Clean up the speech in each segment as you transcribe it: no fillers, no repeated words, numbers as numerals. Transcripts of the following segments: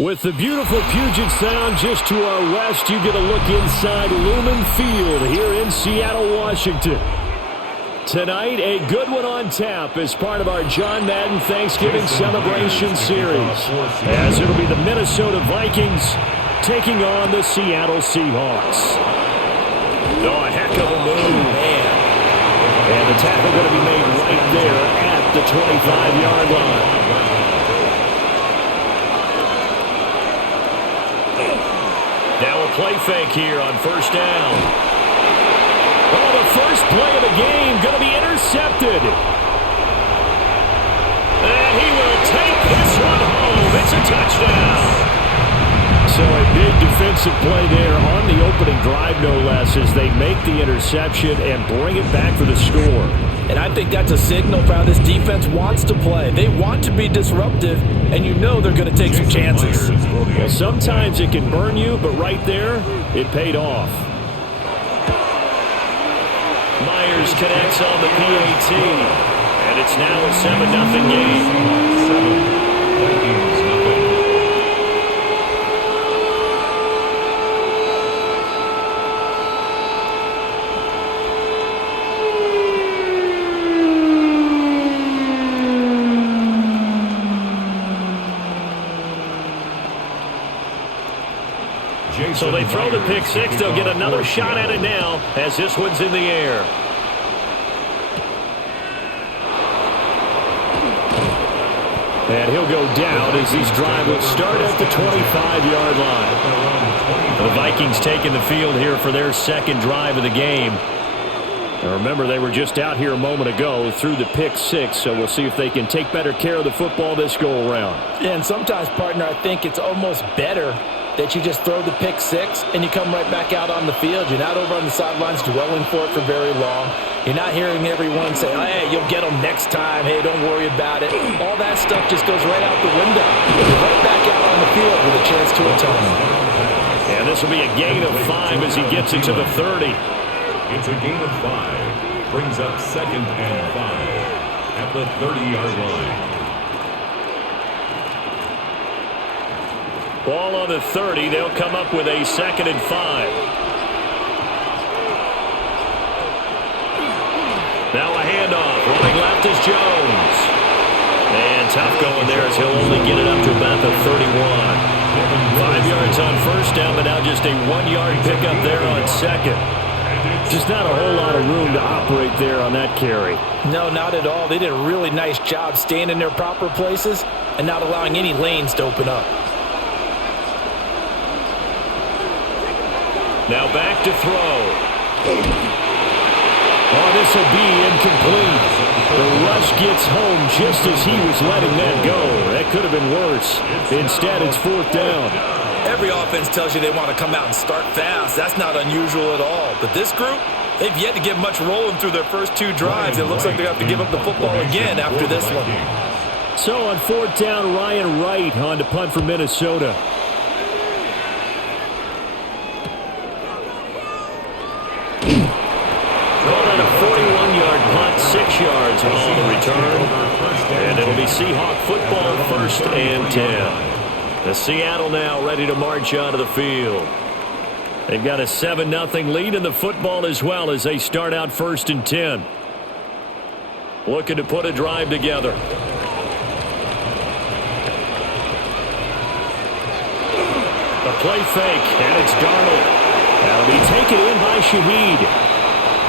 With the beautiful Puget Sound just to our west, you get a look inside Lumen Field here in Seattle, Washington. Tonight, a good one on tap as part of our John Madden Thanksgiving Celebration Series, as it'll be the Minnesota Vikings taking on the Seattle Seahawks. Oh, a heck of a move, man. And the tackle going to be made right there at the 25-yard line. Now a play fake here on first down. Oh, the first play of the game going to be intercepted. And he will take this one home. It's a touchdown. So a big defensive play there on the opening drive, no less, as they make the interception and bring it back for the score. And I think that's a signal for how this defense wants to play. They want to be disruptive, and you know they're going to take some chances. Well, sometimes it can burn you, but right there, it paid off. Myers connects on the PAT, and it's now a 7-0 game. Vikings nothing. So they throw the pick six. They'll get another shot at it now as this one's in the air. And he'll go down as this drive will start at the 25-yard line. The Vikings taking the field here for their second drive of the game. Now remember, they were just out here a moment ago through the pick six, so we'll see if they can take better care of the football this go-around. Yeah, and sometimes, partner, I think it's almost better that you just throw the pick six and you come right back out on the field. You're not over on the sidelines dwelling for it for very long. You're not hearing everyone say, oh, hey, you'll get them next time. Hey, don't worry about it. All that stuff just goes right out the window. You're right back out on the field with a chance to atone. And this will be a gain of 5 as he gets it to the 30. It's a gain of 5. Brings up 2nd and 5 at the 30-yard line. Ball on the 30. They'll come up with a 2nd and 5. Now a handoff. Running left is Jones. And tough going there as he'll only get it up to about the 31. 5 yards on first down, but now just a 1-yard pickup there on second. Just not a whole lot of room to operate there on that carry. No, not at all. They did a really nice job staying in their proper places and not allowing any lanes to open up. Now back to throw. Oh, this will be incomplete. The rush gets home just as he was letting that go. That could have been worse. Instead, it's 4th down. Every offense tells you they want to come out and start fast. That's not unusual at all. But this group, they've yet to get much rolling through their first 2 drives. It looks like they have to give up the football again after this one. So on 4th down, Ryan Wright on to punt for Minnesota. Called a 41-yard punt, 6 yards on the return. And it'll be Seahawk football, 1st and 10. The Seattle now ready to march out of the field. They've got a 7-0 lead in the football as well as they start out 1st and 10. Looking to put a drive together. A play fake, and it's Darnold. That'll be taken in by Shaheed.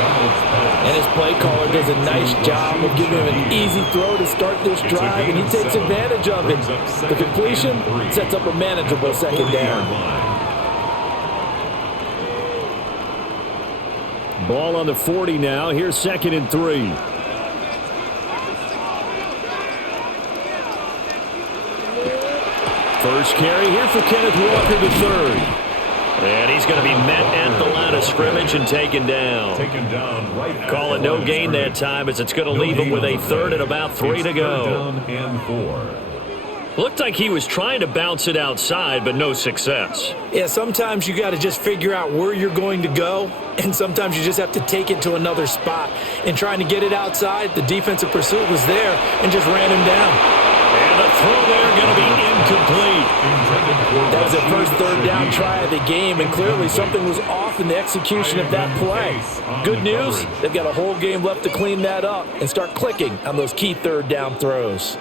And his play caller does a nice job of giving him an easy throw to start this drive, and he takes advantage of it. The completion sets up a manageable 2nd down. Ball on the 40 now. Here's 2nd and 3. First carry here for Kenneth Walker III. And he's going to be met at the line of scrimmage and taken down. Call it no gain that time as it's going to leave him with a 3rd and about 3 to go. Looked like he was trying to bounce it outside, but no success. Yeah, sometimes you got to just figure out where you're going to go, and sometimes you just have to take it to another spot. And trying to get it outside, the defensive pursuit was there and just ran him down. And the throw there going to be incomplete. That was their first third down try of the game, and clearly something was off in the execution of that play. Good news, they've got a whole game left to clean that up and start clicking on those key third down throws.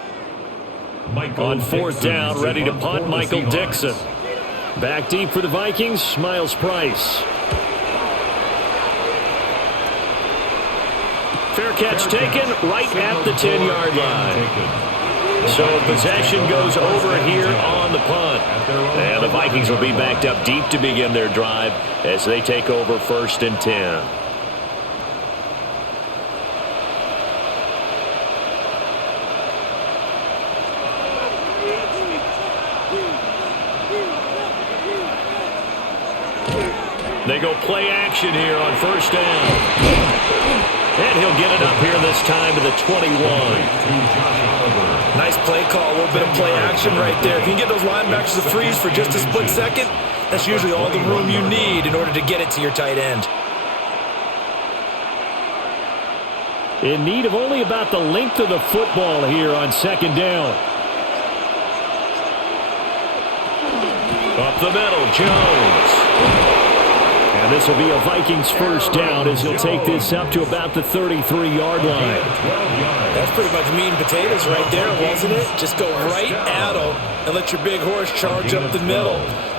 On fourth down, ready to punt, Michael Dixon. Back deep for the Vikings, Miles Price. Fair catch taken right at the 10-yard line. So possession goes over here on the punt. And the Vikings will be backed up deep to begin their drive as they take over 1st and 10. They go play action here on 1st down. And he'll get it up here this time to the 21. Nice play call, a little bit of play action right there. If you can get those linebackers to freeze for just a split second, that's usually all the room you need in order to get it to your tight end. In need of only about the length of the football here on 2nd down. Up the middle, Jones. And this will be a Vikings 1st down as he'll take this up to about the 33-yard line. That's pretty much meat and potatoes right there, wasn't it? Just go right at them and let your big horse charge up the middle.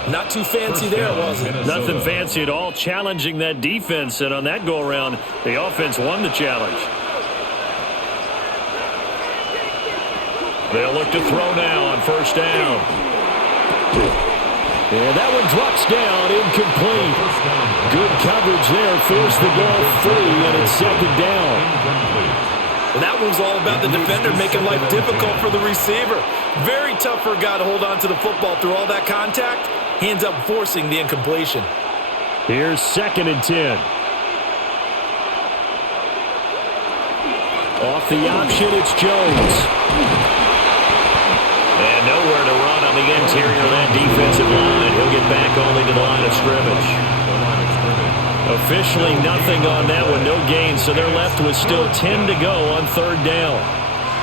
Not too fancy there, was it? Nothing fancy at all, challenging that defense. And on that go-around, the offense won the challenge. They'll look to throw now on 1st down. And that one drops down, incomplete. Good coverage there, forced the ball free, and it's 2nd down. Well, that one's all about the defender making life difficult for the receiver. Very tough for a guy to hold on to the football through all that contact. He ends up forcing the incompletion. Here's 2nd and 10. Off the option, it's Jones. And nowhere to run on the interior of that defensive line. He'll get back only to the line of scrimmage. Officially nothing on that one, no gain, so they're left with still 10 to go on 3rd down.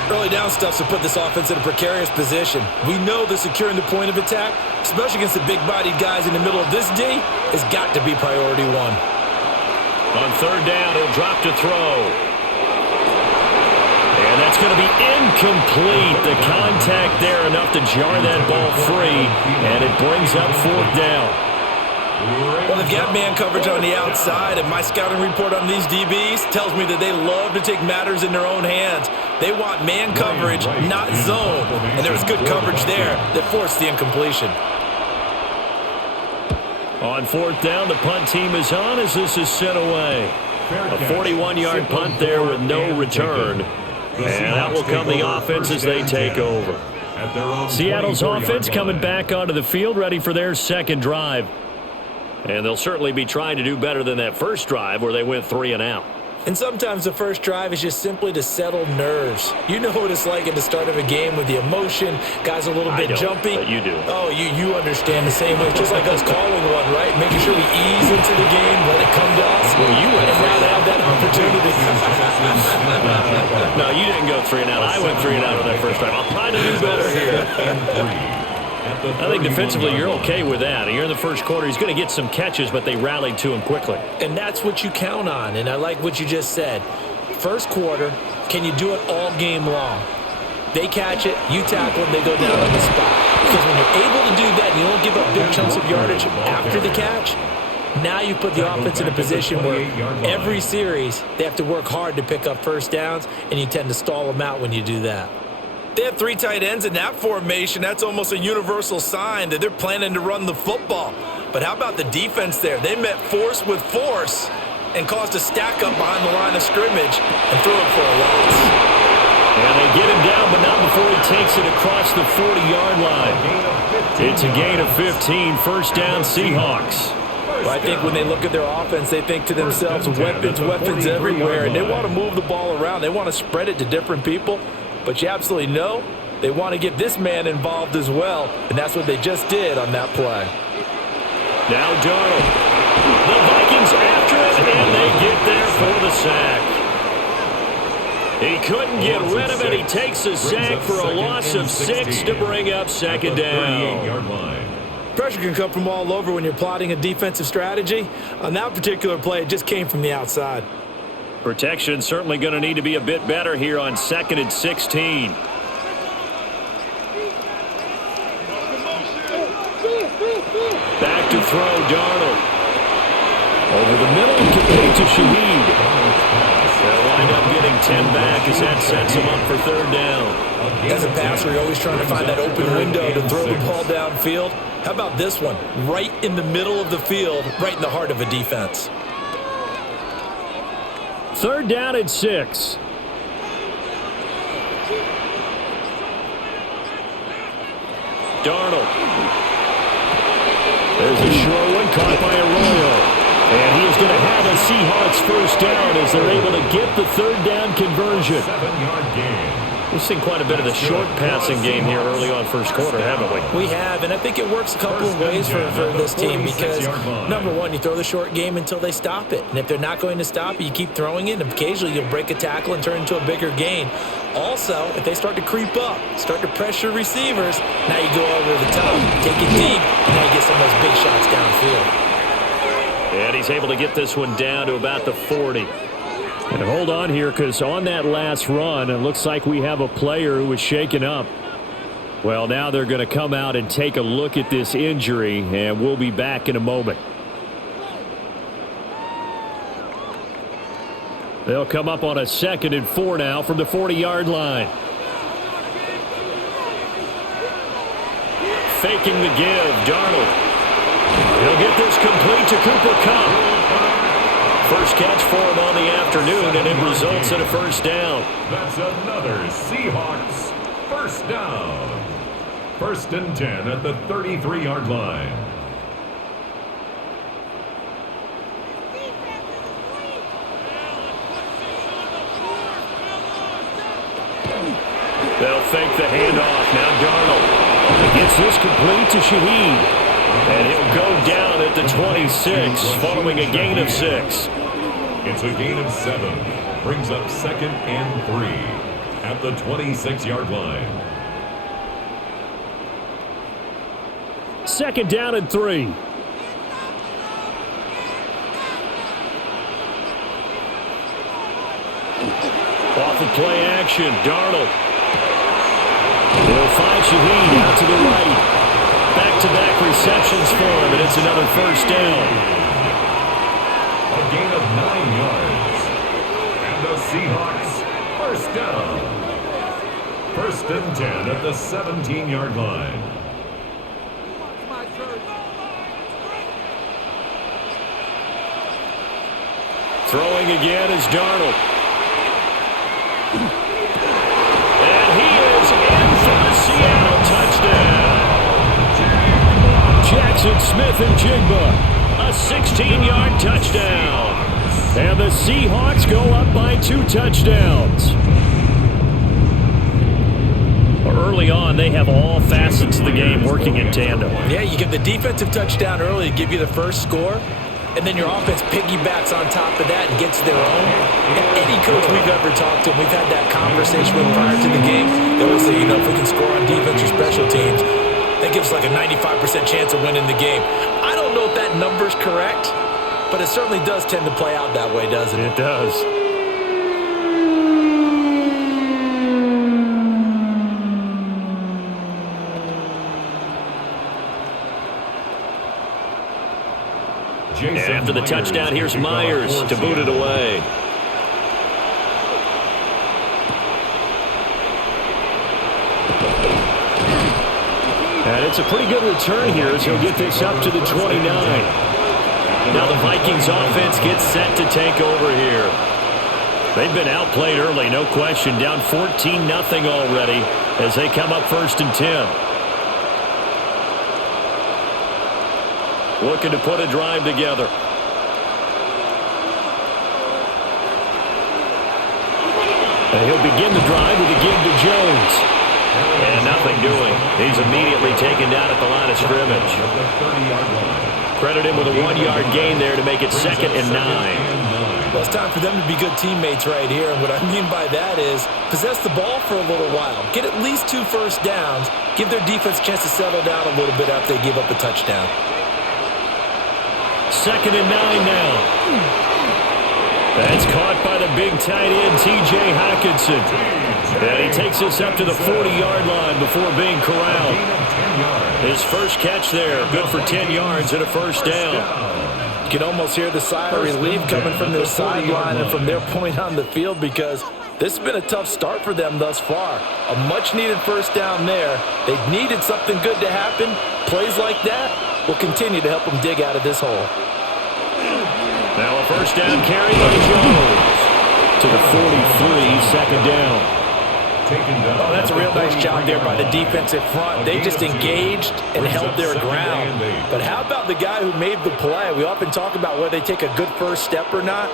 Early down stuff's to put this offense in a precarious position. We know that securing the point of attack, especially against the big-bodied guys in the middle of this D, has got to be priority one. On 3rd down, he'll drop to throw. And that's going to be incomplete. The contact there enough to jar that ball free, and it brings up 4th down. Well, they've got man coverage on the outside, and my scouting report on these DBs tells me that they love to take matters in their own hands. They want man coverage, not zone, and there was good coverage there that forced the incompletion. On 4th down, the punt team is on as this is sent away. A 41-yard punt there with no return. And that will come the offense as they take over. Seattle's offense coming back onto the field, ready for their 2nd drive. And they'll certainly be trying to do better than that first drive where they went 3 and out. And sometimes the first drive is just simply to settle nerves. You know what it's like at the start of a game with the emotion. Guys a little bit jumpy. But you do. Oh, you understand the same way. It's just like us calling one, right? Making sure we ease into the game, let it come to us. Well, you went and now they have that opportunity. No, you didn't go 3 and out. I went 3 and out on that first drive. I'll try to do better here. I think defensively you're okay with that. You're in the first quarter. He's going to get some catches, but they rallied to him quickly. And that's what you count on, and I like what you just said. First quarter, can you do it all game long? They catch it, you tackle it, they go down on the spot. Because when you're able to do that, and you don't give up big chunks of yardage after the catch, now you put the offense in a position where every series they have to work hard to pick up first downs, and you tend to stall them out when you do that. They have 3 tight ends in that formation. That's almost a universal sign that they're planning to run the football. But how about the defense there? They met force with force and caused a stack up behind the line of scrimmage and threw it for a loss. And they get him down, but not before he takes it across the 40-yard line. It's a gain of 15, 1st down Seahawks. Well, I think when they look at their offense, they think to themselves, weapons everywhere, and they want to move the ball around. They want to spread it to different people. But you absolutely know they want to get this man involved as well, and that's what they just did on that play. Now Darnold. The Vikings after it, and they get there for the sack. He couldn't get rid of it. He takes a sack for a loss of 6 to bring up 2nd down. Pressure can come from all over when you're plotting a defensive strategy. On that particular play, it just came from the outside. Protection certainly going to need to be a bit better here on 2nd and 16. Back to throw, Darnold. Over the middle, complete to Shaheed. They'll wind up getting 10 back as that sets them up for 3rd down. As a passer, you're always trying to find that open window to throw the ball downfield. How about this one? Right in the middle of the field, right in the heart of a defense. 3rd down and 6. Darnold. There's a short one caught by Arroyo. And he is going to have a Seahawks 1st down as they're able to get the 3rd down conversion. 7-yard gain. We've seen quite a bit of the short passing game here early on 1st quarter, haven't we? We have, and I think it works a couple of ways for this team because, number one, you throw the short game until they stop it. And if they're not going to stop it, you keep throwing it, and occasionally you'll break a tackle and turn into a bigger gain. Also, if they start to creep up, start to pressure receivers, now you go over the top, take it deep, and now you get some of those big shots downfield. And he's able to get this one down to about the 40. And hold on here, because on that last run, it looks like we have a player who was shaken up. Well, now they're going to come out and take a look at this injury, and we'll be back in a moment. They'll come up on a 2nd and 4 now from the 40-yard line. Faking the give, Darnold. He'll get this complete to Cooper Kupp. First catch for him on the afternoon, and it results in a 1st down. That's another Seahawks 1st down. 1st and 10 at the 33-yard line. They'll fake the handoff. Now Darnold. He gets this complete to Shaheed. And he'll go down at the 26 following a gain of 6. It's a gain of 7. Brings up 2nd and 3 at the 26-yard line. 2nd down and 3. Off of play action, Darnold. He'll find Shaheed out to the right. Back-to-back receptions for him, and it's another 1st down. A gain of 9 yards. And the Seahawks 1st down. 1st and 10 at the 17-yard line. Throwing again is Darnold. And he is in for the Seattle touchdown. Jackson Smith and Jigba, a 16-yard touchdown. And the Seahawks go up by 2 touchdowns. Early on, they have all facets of the game working in tandem. Yeah, you give the defensive touchdown early to give you the first score, and then your offense piggybacks on top of that and gets their own. And any coach we've ever talked to, we've had that conversation with prior to the game. They always say, if we can score on defense or special teams, that gives like a 95% chance of winning the game. I don't know if that number's correct, but it certainly does tend to play out that way, doesn't it? It does. After the touchdown, here's Myers to boot it away. And it's a pretty good return here as he'll get this up to the 29. Now the Vikings offense gets set to take over here. They've been outplayed early, no question. Down 14-0 already as they come up 1st and 10. Looking to put a drive together. And he'll begin the drive with a give to Jones. And nothing doing. He's immediately taken down at the line of scrimmage. Credit him with a 1-yard gain there to make it 2nd and 9. Well, it's time for them to be good teammates right here. And what I mean by that is possess the ball for a little while. Get at least 2 first downs. Give their defense a chance to settle down a little bit after they give up a touchdown. 2nd and 9 now. That's caught by the big tight end, T.J. Hockenson. And he takes us up to the 40-yard line before being corralled. His first catch there, good for 10 yards and a first down. You can almost hear the sigh of relief coming from their sideline and from their point on the field because this has been a tough start for them thus far. A much-needed first down there. They needed something good to happen. Plays like that will continue to help them dig out of this hole. Now a first down carry by Jones to the 43, 2nd down. Oh, that's a real nice job there by the defensive front. They just engaged and held their ground. But how about the guy who made the play? We often talk about whether they take a good first step or not.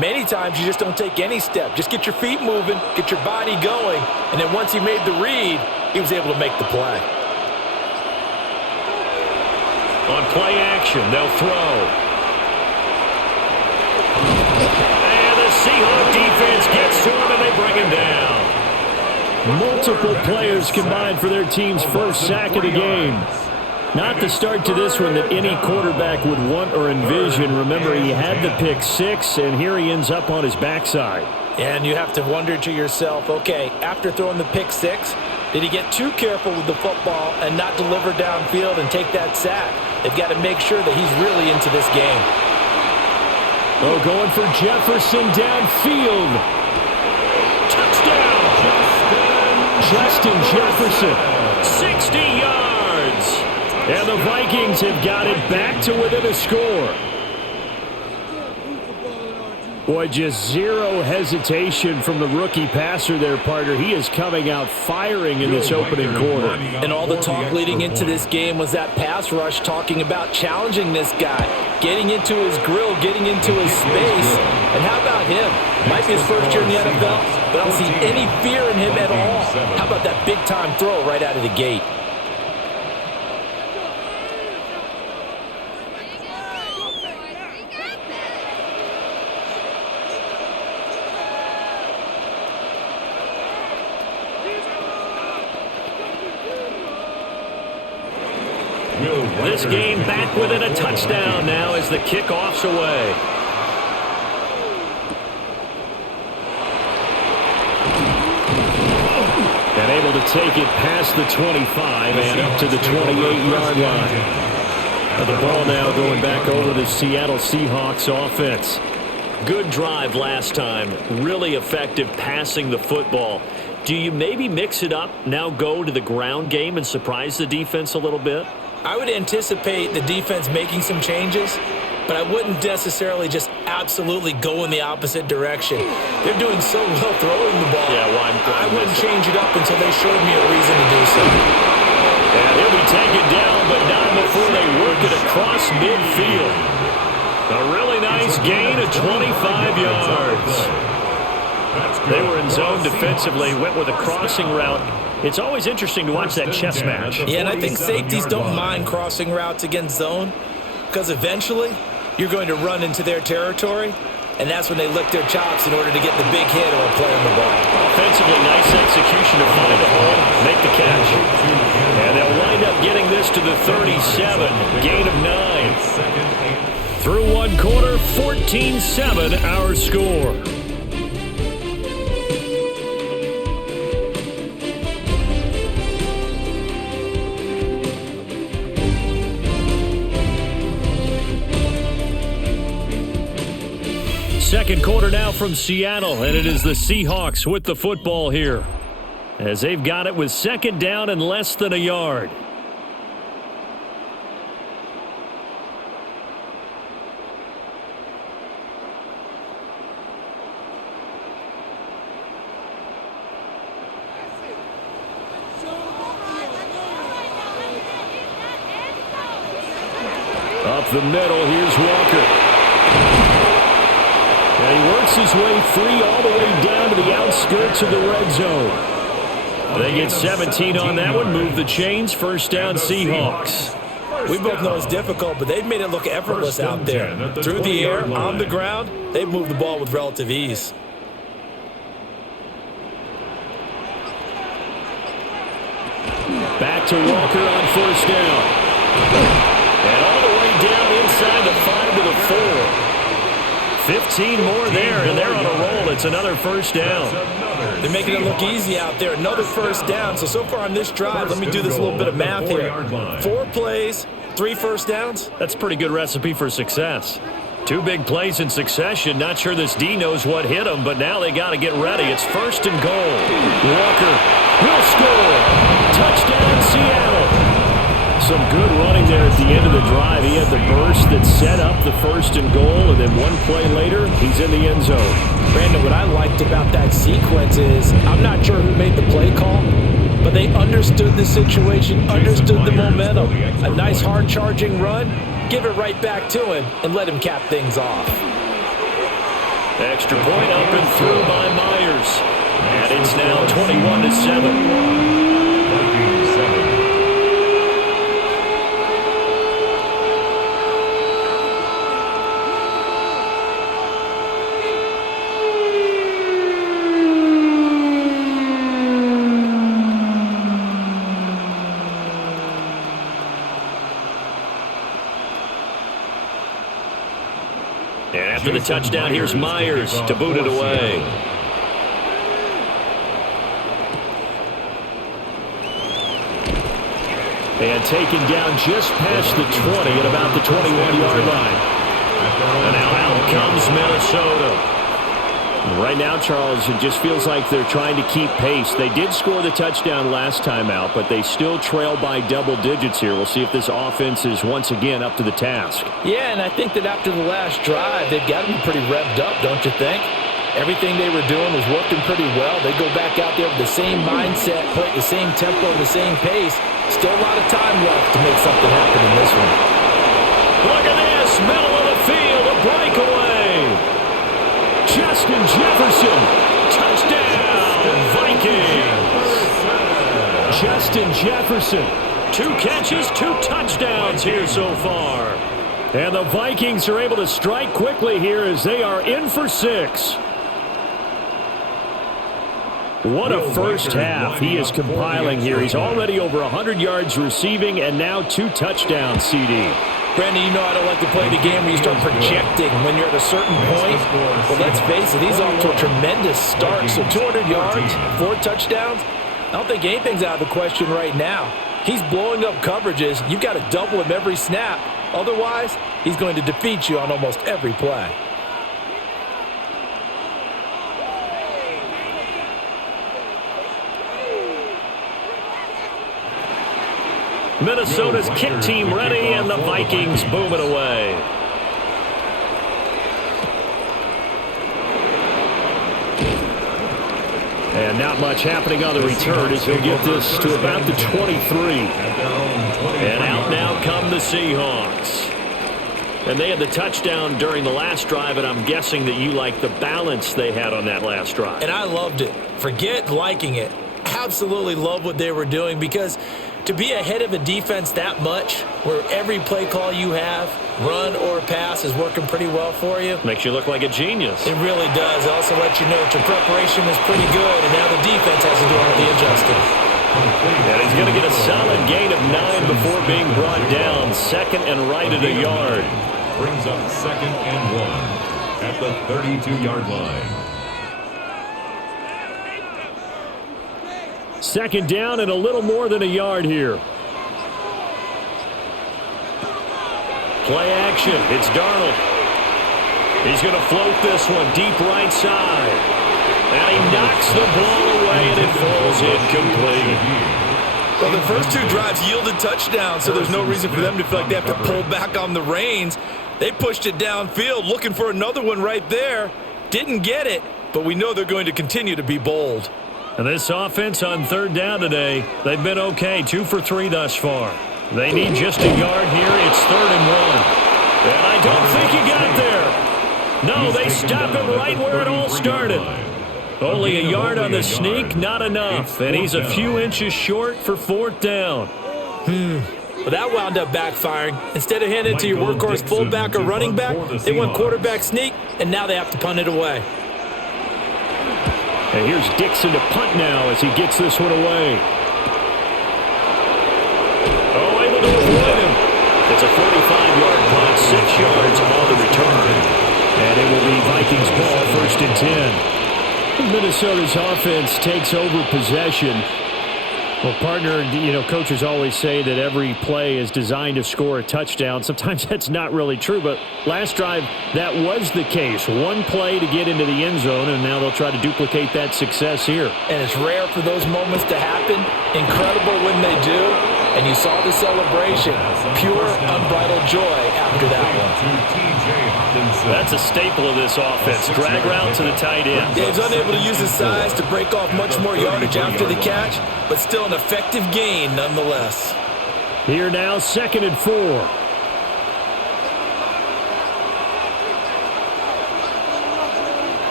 Many times you just don't take any step. Just get your feet moving, get your body going, and then once he made the read, he was able to make the play. On play action, they'll throw. And the Seahawks defense gets to him and they bring him down. Multiple players combined for their team's first sack of the game. Not the start to this one that any quarterback would want or envision. Remember, he had the pick 6, and here he ends up on his backside. And you have to wonder to yourself, okay, after throwing the pick 6, did he get too careful with the football and not deliver downfield and take that sack? They've got to make sure that he's really into this game. Oh, going for Jefferson downfield. Touchdown! Justin Jefferson, 60 yards. And the Vikings have got it back to within a score. Boy, just zero hesitation from the rookie passer there, partner. He is coming out firing in this opening quarter. And all the talk leading into this game was that pass rush talking about challenging this guy, getting into his grill, getting into his space. And how about him? Might be his first year in the NFL, but I don't see any fear in him at all. How about that big-time throw right out of the gate? This game back within a touchdown now as the kickoff's away. And able to take it past the 25 and up to the 28-yard line. The ball now going back over the Seattle Seahawks offense. Good drive last time. Really effective passing the football. Do you maybe mix it up, now go to the ground game and surprise the defense a little bit? I would anticipate the defense making some changes, but I wouldn't necessarily just absolutely go in the opposite direction. They're doing so well throwing the ball. Yeah, well, I wouldn't change it up until they showed me a reason to do so. And he'll be taken down, but not before they work it across midfield. A really nice gain of 25 yards. They were in zone defensively, went with a crossing route. It's always interesting to watch that chess match. Yeah, and I think safeties don't mind crossing routes against zone because eventually you're going to run into their territory, and that's when they lick their chops in order to get the big hit or a play on the ball. Offensively, nice execution to find a hole, make the catch. And they'll wind up getting this to the 37, gain of 9. Through one quarter, 14-7 our score. Second quarter now from Seattle, and it is the Seahawks with the football here as they've got it with second down and less than a yard. Up the middle, here's Walker. And he works his way free all the way down to the outskirts of the red zone. They get 17 on that one, move the chains, first down Seahawks. We both know it's difficult, but they've made it look effortless out there. Through the air, on the ground, they've moved the ball with relative ease. Back to Walker on first down. And all the way down inside the 5 to the 4. 15 more there, and they're on a roll. It's another first down. They're making it look easy out there. Another first down. So far on this drive, let me do this little bit of math here. 4 plays, 3 first downs. That's a pretty good recipe for success. 2 big plays in succession. Not sure this D knows what hit him, but now they got to get ready. It's first and goal. Walker will score. Touchdown, Seattle. Some good running there at the end of the drive. He had the burst that set up the first and goal, and then 1 play later, he's in the end zone. Brandon, what I liked about that sequence is I'm not sure who made the play call, but they understood the situation, understood the momentum. A nice hard-charging run, give it right back to him, and let him cap things off. Extra point up and through by Myers. And it's now 21-7. And after the touchdown, here's Myers to boot it away. And taken down just past the 20 at about the 21-yard line. And now out comes Minnesota. Right now, Charles, it just feels like they're trying to keep pace. They did score the touchdown last time out, but they still trail by double digits here. We'll see if this offense is once again up to the task. Yeah, and I think that after the last drive, they've got to be pretty revved up, don't you think? Everything they were doing was working pretty well. They go back out there with the same mindset, play at the same tempo, the same pace. Still a lot of time left to make something happen in this one. Look at this, middle of the field, a breakaway. Justin Jefferson, touchdown, Vikings. Justin Jefferson, 2 catches, 2 touchdowns here so far. And the Vikings are able to strike quickly here as they are in for 6. What a first half he is compiling here. He's already over 100 yards receiving and now 2 touchdowns, CD. Brandon, you know I don't like to play the game where you start projecting when you're at a certain point. Well, let's face it, he's off to a tremendous start. So 200 yards, 4 touchdowns. I don't think anything's out of the question right now. He's blowing up coverages. You've got to double him every snap. Otherwise, he's going to defeat you on almost every play. Minnesota's kick team ready, and the Vikings boom it away. And not much happening on the return as he'll get this to about the 23. And out now come the Seahawks. And they had the touchdown during the last drive, and I'm guessing that you like the balance they had on that last drive. And I loved it. Forget liking it. Absolutely love what they were doing, because to be ahead of a defense that much, where every play call you have, run or pass, is working pretty well for you. Makes you look like a genius. It really does. It also lets you know that your preparation was pretty good, and now the defense has to do all the adjusting. And he's going to get a solid gain of 9 before being brought down. 2nd and right at a yard. Brings up 2nd and 1 at the 32-yard line. 2nd down and a little more than a yard here. Play action. It's Darnold. He's going to float this one deep right side. And he knocks the ball away, and it falls incomplete. Well, the first 2 drives yielded touchdowns, so there's no reason for them to feel like they have to pull back on the reins. They pushed it downfield, looking for another one right there. Didn't get it, but we know they're going to continue to be bold. And this offense on 3rd down today, they've been okay, 2 for 3 thus far. They need just a yard here. It's 3rd and 1. And I don't think he got there. No, they stop him right where it all started. Only a yard on the sneak, not enough. And he's a few inches short for 4th down. Well, that wound up backfiring. Instead of handing it to your workhorse fullback or running back, they went quarterback sneak, and now they have to punt it away. And here's Dixon to punt now as he gets this one away. Oh, able to avoid him. It's a 45-yard punt, 6 yards on the return. And it will be Vikings ball, 1st and 10. Minnesota's offense takes over possession. Well, partner, coaches always say that every play is designed to score a touchdown. Sometimes that's not really true, but last drive, that was the case. One play to get into the end zone, and now they'll try to duplicate that success here. And it's rare for those moments to happen. Incredible when they do. And you saw the celebration. Pure, unbridled joy after that one. That's a staple of this offense. Drag route to the tight end. Yeah, he's unable to use his size to break off much more yardage after the catch, but still an effective gain nonetheless. Here now, 2nd and 4.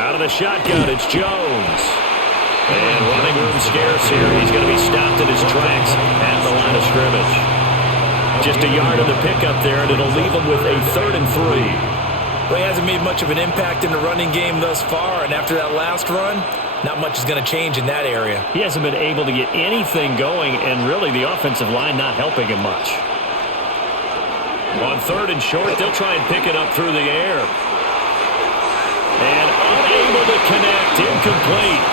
Out of the shotgun, it's Jones. And running room scarce here. He's going to be stopped in his tracks at the line of scrimmage. Just a yard of the pickup there, and it'll leave him with a 3rd and 3. Well, he hasn't made much of an impact in the running game thus far, and after that last run, not much is going to change in that area. He hasn't been able to get anything going, and really the offensive line not helping him much. On 3rd and short, they'll try and pick it up through the air. And unable to connect, incomplete.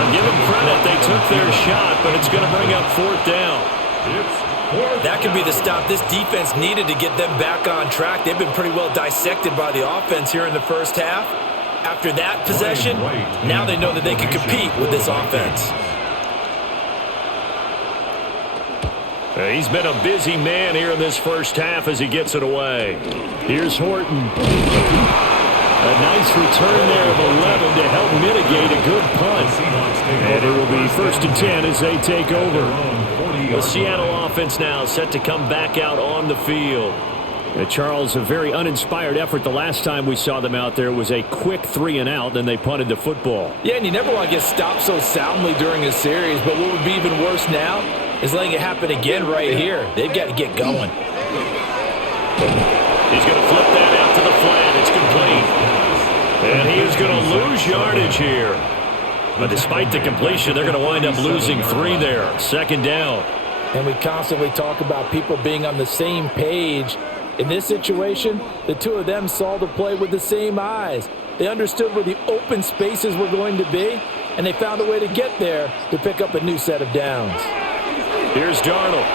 I'll give them credit, they took their shot, but it's going to bring up 4th down. That could be the stop this defense needed to get them back on track. They've been pretty well dissected by the offense here in the first half. After that possession, now they know that they can compete with this offense. He's been a busy man here in this first half as he gets it away. Here's Horton. A nice return there of 11 to help mitigate a good punt. And it will be 1st and 10 as they take over. The Seattle offense now set to come back out on the field. Charles, a very uninspired effort the last time we saw them out there. It was a quick 3 and out, then they punted the football. Yeah, and you never want to get stopped so soundly during a series, but what would be even worse now is letting it happen again right here. They've got to get going. He's going to flip that out to the flat. It's complete. And he is going to lose yardage here. But despite the completion, they're going to wind up losing 3 there. 2nd down. And we constantly talk about people being on the same page. In this situation, the two of them saw the play with the same eyes. They understood where the open spaces were going to be, and they found a way to get there to pick up a new set of downs. Here's Darnold.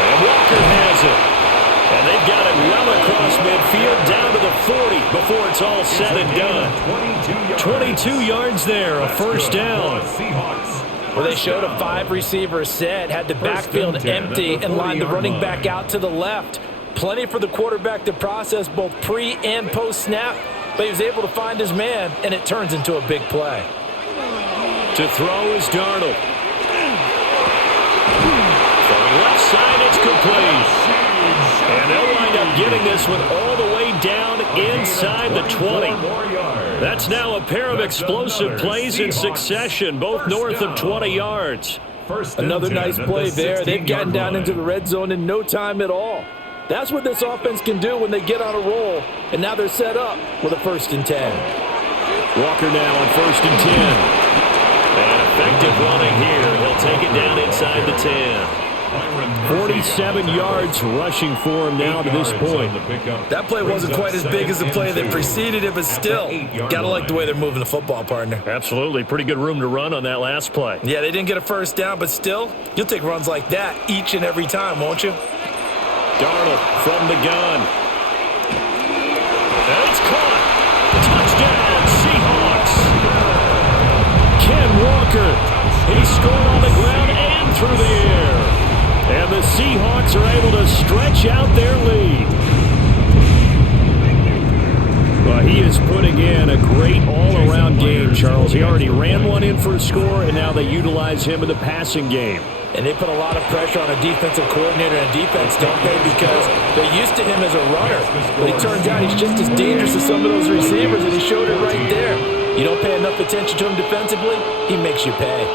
And Walker has it. And they've got it well across midfield down to the 40 before it's all said and done. 22 yards there, a 1st down. Well, they showed a 5-receiver set, had the backfield empty, and lined the running back out to the left. Plenty for the quarterback to process both pre- and post-snap, but he was able to find his man, and it turns into a big play. To throw is Darnold. From the left side, it's complete. And they'll wind up getting this one all the way down inside the 20. That's now a pair of explosive plays in succession, both north of 20 yards. Another nice play there. They've gotten down into the red zone in no time at all. That's what this offense can do when they get on a roll, and now they're set up with a 1st and 10. Walker now on 1st and 10. And effective running here. He'll take it down inside the 10. 47 yards rushing for him now to this point. That play wasn't quite as big as the play that preceded it, but still, gotta like the way they're moving the football, partner. Absolutely. Pretty good room to run on that last play. Yeah, they didn't get a 1st down, but still, you'll take runs like that each and every time, won't you? Darnold from the gun. And it's caught. Touchdown, Seahawks. Ken Walker. He scored on the ground and through the air. And the Seahawks are able to stretch out their lead. Well, he is putting in a great all-around game, Charles. He already ran one in for a score, and now they utilize him in the passing game. And they put a lot of pressure on a defensive coordinator and defense, don't they? Because they're used to him as a runner. But it turns out he's just as dangerous as some of those receivers, and he showed it right there. You don't pay enough attention to him defensively, he makes you pay.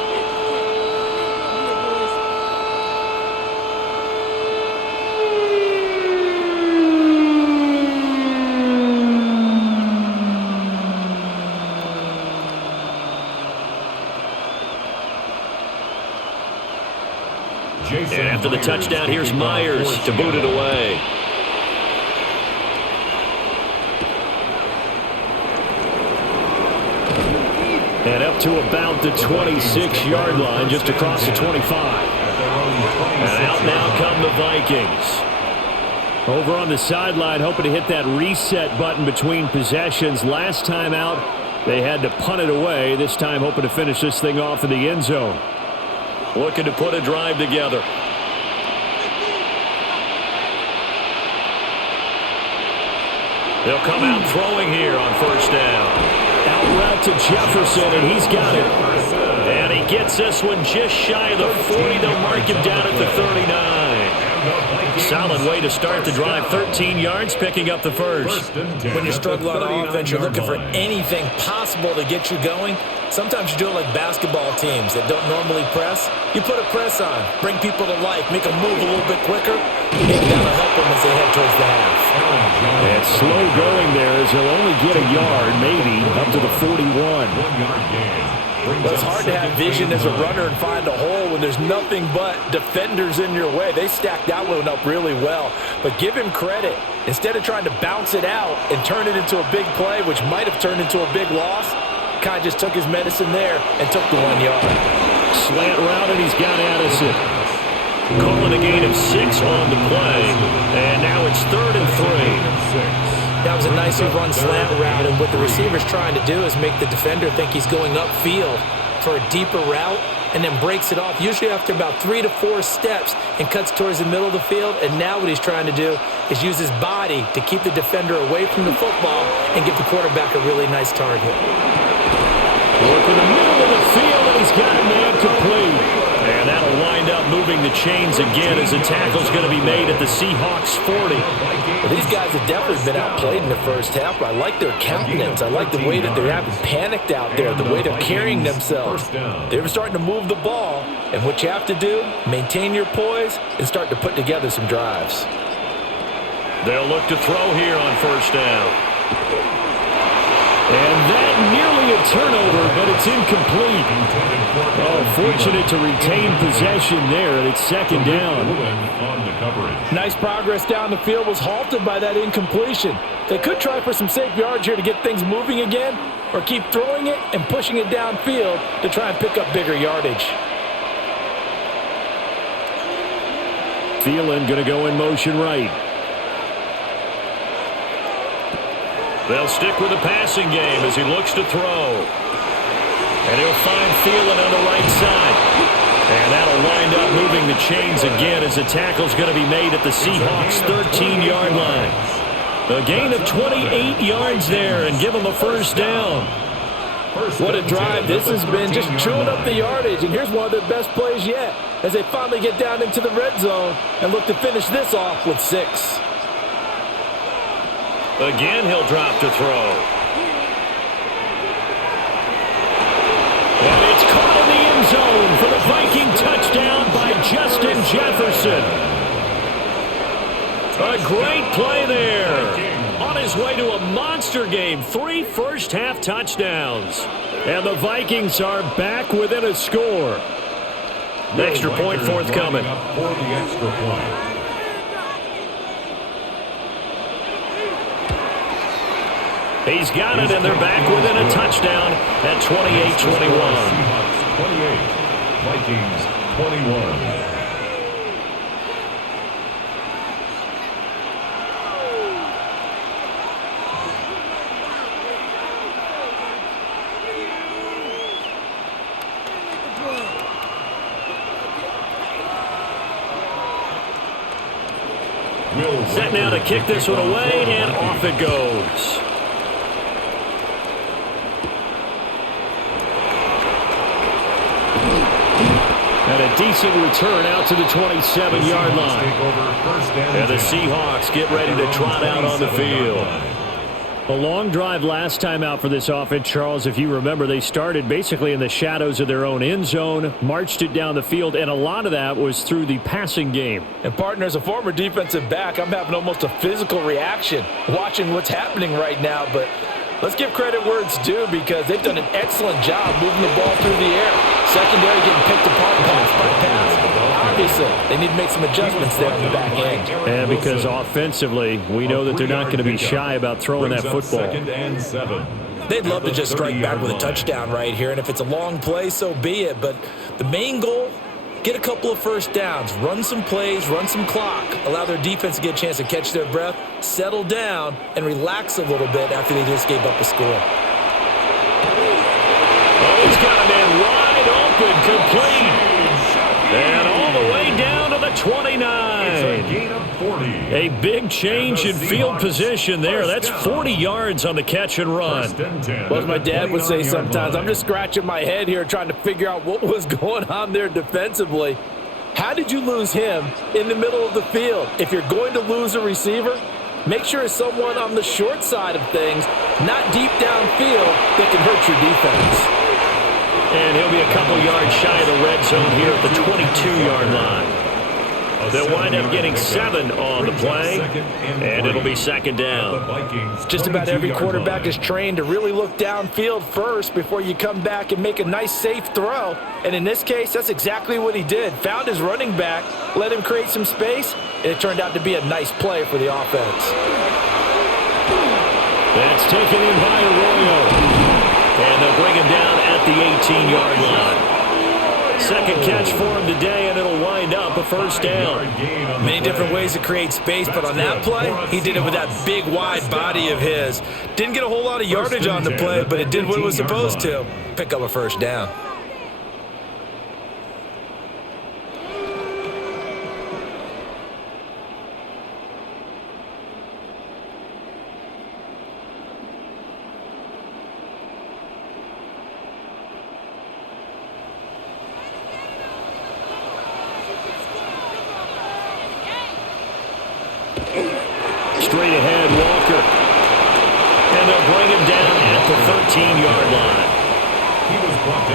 And after the touchdown, here's Myers to boot it away. And up to about the 26-yard line, just across the 25. And out now come the Vikings. Over on the sideline, hoping to hit that reset button between possessions. Last time out, they had to punt it away. This time, hoping to finish this thing off in the end zone. Looking to put a drive together. They'll come out throwing here on first down. Out route to Jefferson, and he's got it. And he gets this one just shy of the 40. They'll mark him down at the 39. Solid way to start the drive. 13 yards, picking up the first. When you struggle on offense, you're looking for anything possible to get you going. Sometimes you do it like basketball teams that don't normally press. You put a press on, bring people to life, make them move a little bit quicker. Maybe that'll help them as they head towards the half. And slow going there as he'll only get a yard, maybe, up to the 41. Well, it's hard to have vision as a runner and find a hole when there's nothing but defenders in your way. They stacked that one up really well. But give him credit. Instead of trying to bounce it out and turn it into a big play, which might have turned into a big loss, kind of just took his medicine there and took the 1 yard. Slant route, and he's got Addison. Calling a gain of 6 on the play. And now it's 3rd and 3. That was a nicely run slant route, and what the receiver's trying to do is make the defender think he's going upfield for a deeper route and then breaks it off, usually after about 3 to 4 steps, and cuts towards the middle of the field. And now what he's trying to do is use his body to keep the defender away from the football and give the quarterback a really nice target. Work in the middle of the field, and he's got a man complete. And that'll wind up moving the chains again as the tackle's going to be made at the Seahawks 40. Well, these guys have definitely been outplayed in the first half, but I like their countenance. I like the way that they haven't panicked out there, the way they're carrying themselves. They're starting to move the ball, and what you have to do, maintain your poise and start to put together some drives. They'll look to throw here on first down. And that nearly a turnover, but it's incomplete. Oh, fortunate to retain possession there, and it's 2nd down. Nice progress down the field, was halted by that incompletion. They could try for some safe yards here to get things moving again, or keep throwing it and pushing it downfield to try and pick up bigger yardage. Thielen going to go in motion right. They'll stick with the passing game as he looks to throw. And he'll find Thielen on the right side. And that'll wind up moving the chains again as the tackle's going to be made at the Seahawks 13-yard line. A gain of 28 yards there and give them a first down. What a drive this has been, just chewing up the yardage. And here's one of their best plays yet as they finally get down into the red zone and look to finish this off with 6. Again, he'll drop to throw. And it's caught in the end zone for the Viking touchdown by Justin Jefferson. A great play there. On his way to a monster game, 3 first-half touchdowns. And the Vikings are back within a score. The extra point forthcoming. For the extra point. He's got it, and they're back within a touchdown at 28-21. 28, Vikings 21. Set now to kick this one away, and off it goes. And a decent return out to the 27-yard line. And the Seahawks get ready to trot out on the field. A long drive last time out for this offense, Charles. If you remember, they started basically in the shadows of their own end zone, marched it down the field, and a lot of that was through the passing game. And, partner, as a former defensive back, I'm having almost a physical reaction watching what's happening right now. But let's give credit where it's due because they've done an excellent job moving the ball through the air. Secondary getting picked apart pass by pass. obviously, they need to make some adjustments there on the back end. And because offensively, we know that they're not going to be shy about throwing that football. They'd love to just strike back with a touchdown right here, and if it's a long play, so be it. But the main goal, get a couple of first downs, run some plays, run some clock, allow their defense to get a chance to catch their breath, settle down, and relax a little bit after they just gave up a score. Oh, he's got a man wide open, complete. And all the way down to the 29. It's a gain of 40. A big change in field position there. That's 40 yards on the catch and run. Well, as my dad would say sometimes, I'm just scratching my head here trying to figure out what was going on there defensively. How did you lose him in the middle of the field? If you're going to lose a receiver, make sure it's someone on the short side of things, not deep downfield, that can hurt your defense. And he'll be a couple yards shy of the red zone here at the 22-yard line. They'll wind up getting 7 on the play, and it'll be second down. Just about every quarterback is trained to really look downfield first before you come back and make a nice, safe throw. And in this case, that's exactly what he did. Found his running back, let him create some space, and it turned out to be a nice play for the offense. That's taken in by Arroyo. And they'll bring him down at the 18-yard line. Second catch for him today, and it'll wind up a first down. Many different ways to create space, but on that play, he did it with that big, wide body of his. Didn't get a whole lot of yardage on the play, but it did what it was supposed to. Pick up a first down. Straight ahead, Walker. And they'll bring him down at the 13-yard line.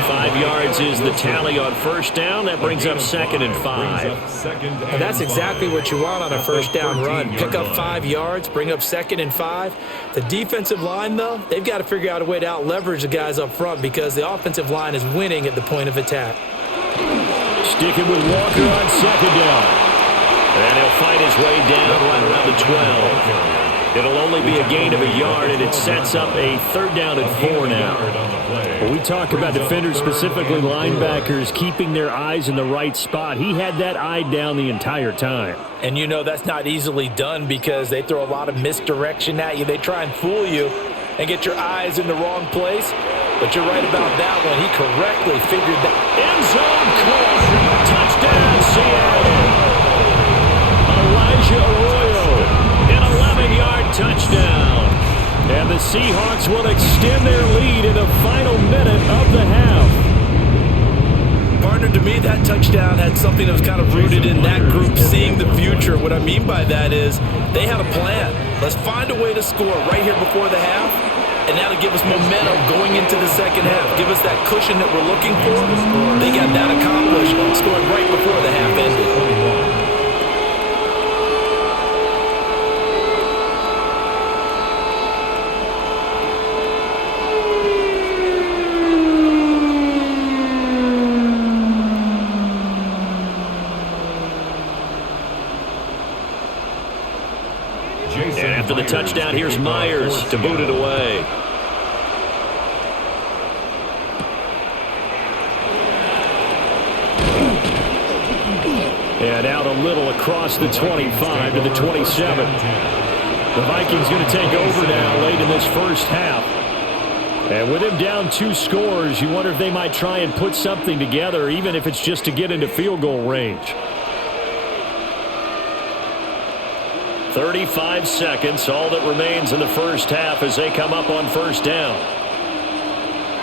5 yards is the tally on first down. That brings up 2nd and 5. And that's exactly what you want on a first down run. Pick up 5 yards, bring up 2nd and 5. The defensive line, though, they've got to figure out a way to out-leverage the guys up front because the offensive line is winning at the point of attack. Sticking with Walker on second down. And he'll fight his way down right around the 12. It'll only be a gain of a yard, and it sets up a 3rd down and 4 now. When we talk about defenders, specifically linebackers, keeping their eyes in the right spot, he had that eye down the entire time. And you know that's not easily done because they throw a lot of misdirection at you. They try and fool you and get your eyes in the wrong place. But you're right about that one. He correctly figured that. End zone caught. Touchdown, Seattle. Elijah Arroyo, an 11-yard touchdown. And the Seahawks will extend their lead in the final minute of the half. Partner, to me, that touchdown had something that was kind of rooted in that group seeing the future. What I mean by that is they had a plan. Let's find a way to score right here before the half, and that'll give us momentum going into the second half. Give us that cushion that we're looking for. They got that accomplished, scoring right before the half ended. And after the touchdown, here's Myers to boot it away. And out a little across the 25 to the 27. The Vikings going to take over now late in this first half. And with him down 2 scores, you wonder if they might try and put something together, even if it's just to get into field goal range. 35 seconds, all that remains in the first half as they come up on first down.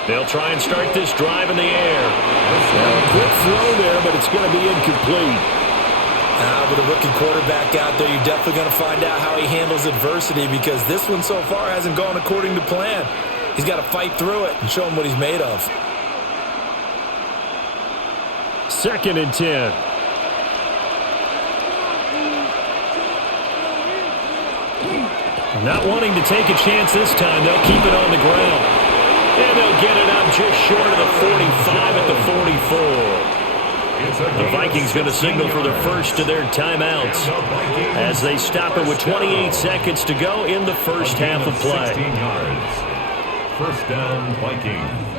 They'll try and start this drive in the air. Well, a quick throw there, but it's going to be incomplete. With a rookie quarterback out there, you're definitely going to find out how he handles adversity because this one so far hasn't gone according to plan. He's got to fight through it and show him what he's made of. 2nd and 10. Not wanting to take a chance this time, they'll keep it on the ground. And they'll get it up just short of the 45 at the 44. The Vikings going to signal for the first of their timeouts as they stop it with 28 seconds to go in the first half of play. 16 yards. First down, Vikings.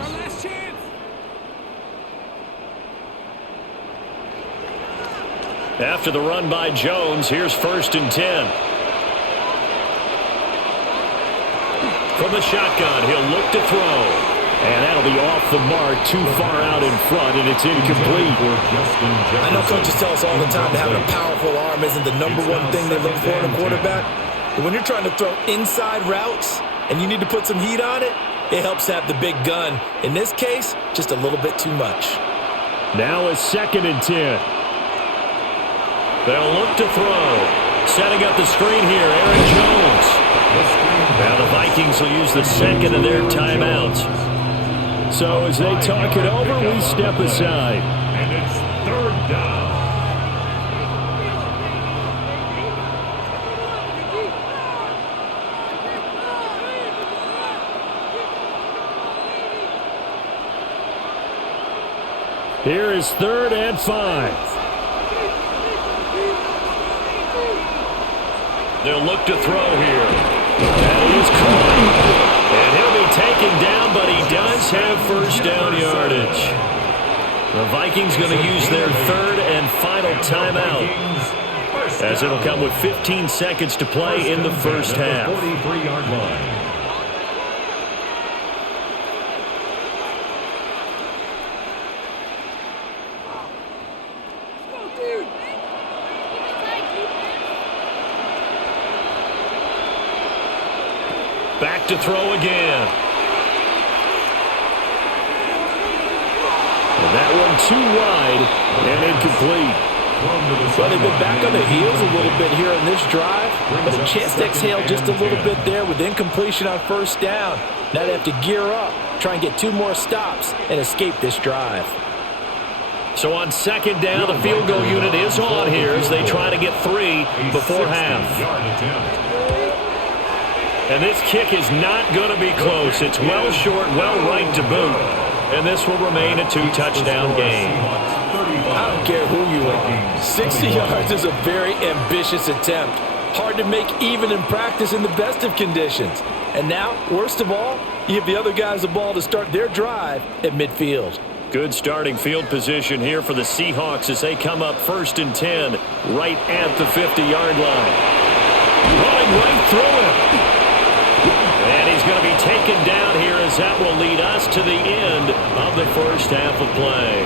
After the run by Jones, here's 1st and 10. From the shotgun, he'll look to throw. And that'll be off the mark, too far out in front, and it's incomplete. I know coaches tell us all the time that having a powerful arm isn't the number one thing they look for in a quarterback. But when you're trying to throw inside routes and you need to put some heat on it, it helps have the big gun. In this case, just a little bit too much. Now it's 2nd and 10. They'll look to throw. Setting up the screen here, Aaron Jones. Now the Vikings will use the second of their timeouts. So as they talk it over, we step aside. And it's 3rd down. Here is 3rd and 5. They'll look to throw here. That is caught. And he'll be taken down, but he does have first down yardage. The Vikings going to use their 3rd and final timeout, as it'll come with 15 seconds to play in the first half. 43-yard line. Back to throw again. And that one too wide and incomplete. Well, they've been back on the heels a little bit here in this drive, but a chance to exhale just a little bit there with incompletion on first down. Now they have to gear up, try and get 2 more stops, and escape this drive. So on 2nd down, the field goal unit is on here as they try to get 3 before half. And this kick is not going to be close. It's well short, well right to boot. And this will remain a 2-touchdown game. I don't care who you are. 60 yards is a very ambitious attempt. Hard to make even in practice in the best of conditions. And now, worst of all, you give the other guys the ball to start their drive at midfield. Good starting field position here for the Seahawks as they come up 1st and 10 right at the 50-yard line. Running right through him. And he's going to be taken down here as that will lead us to the end of the first half of play.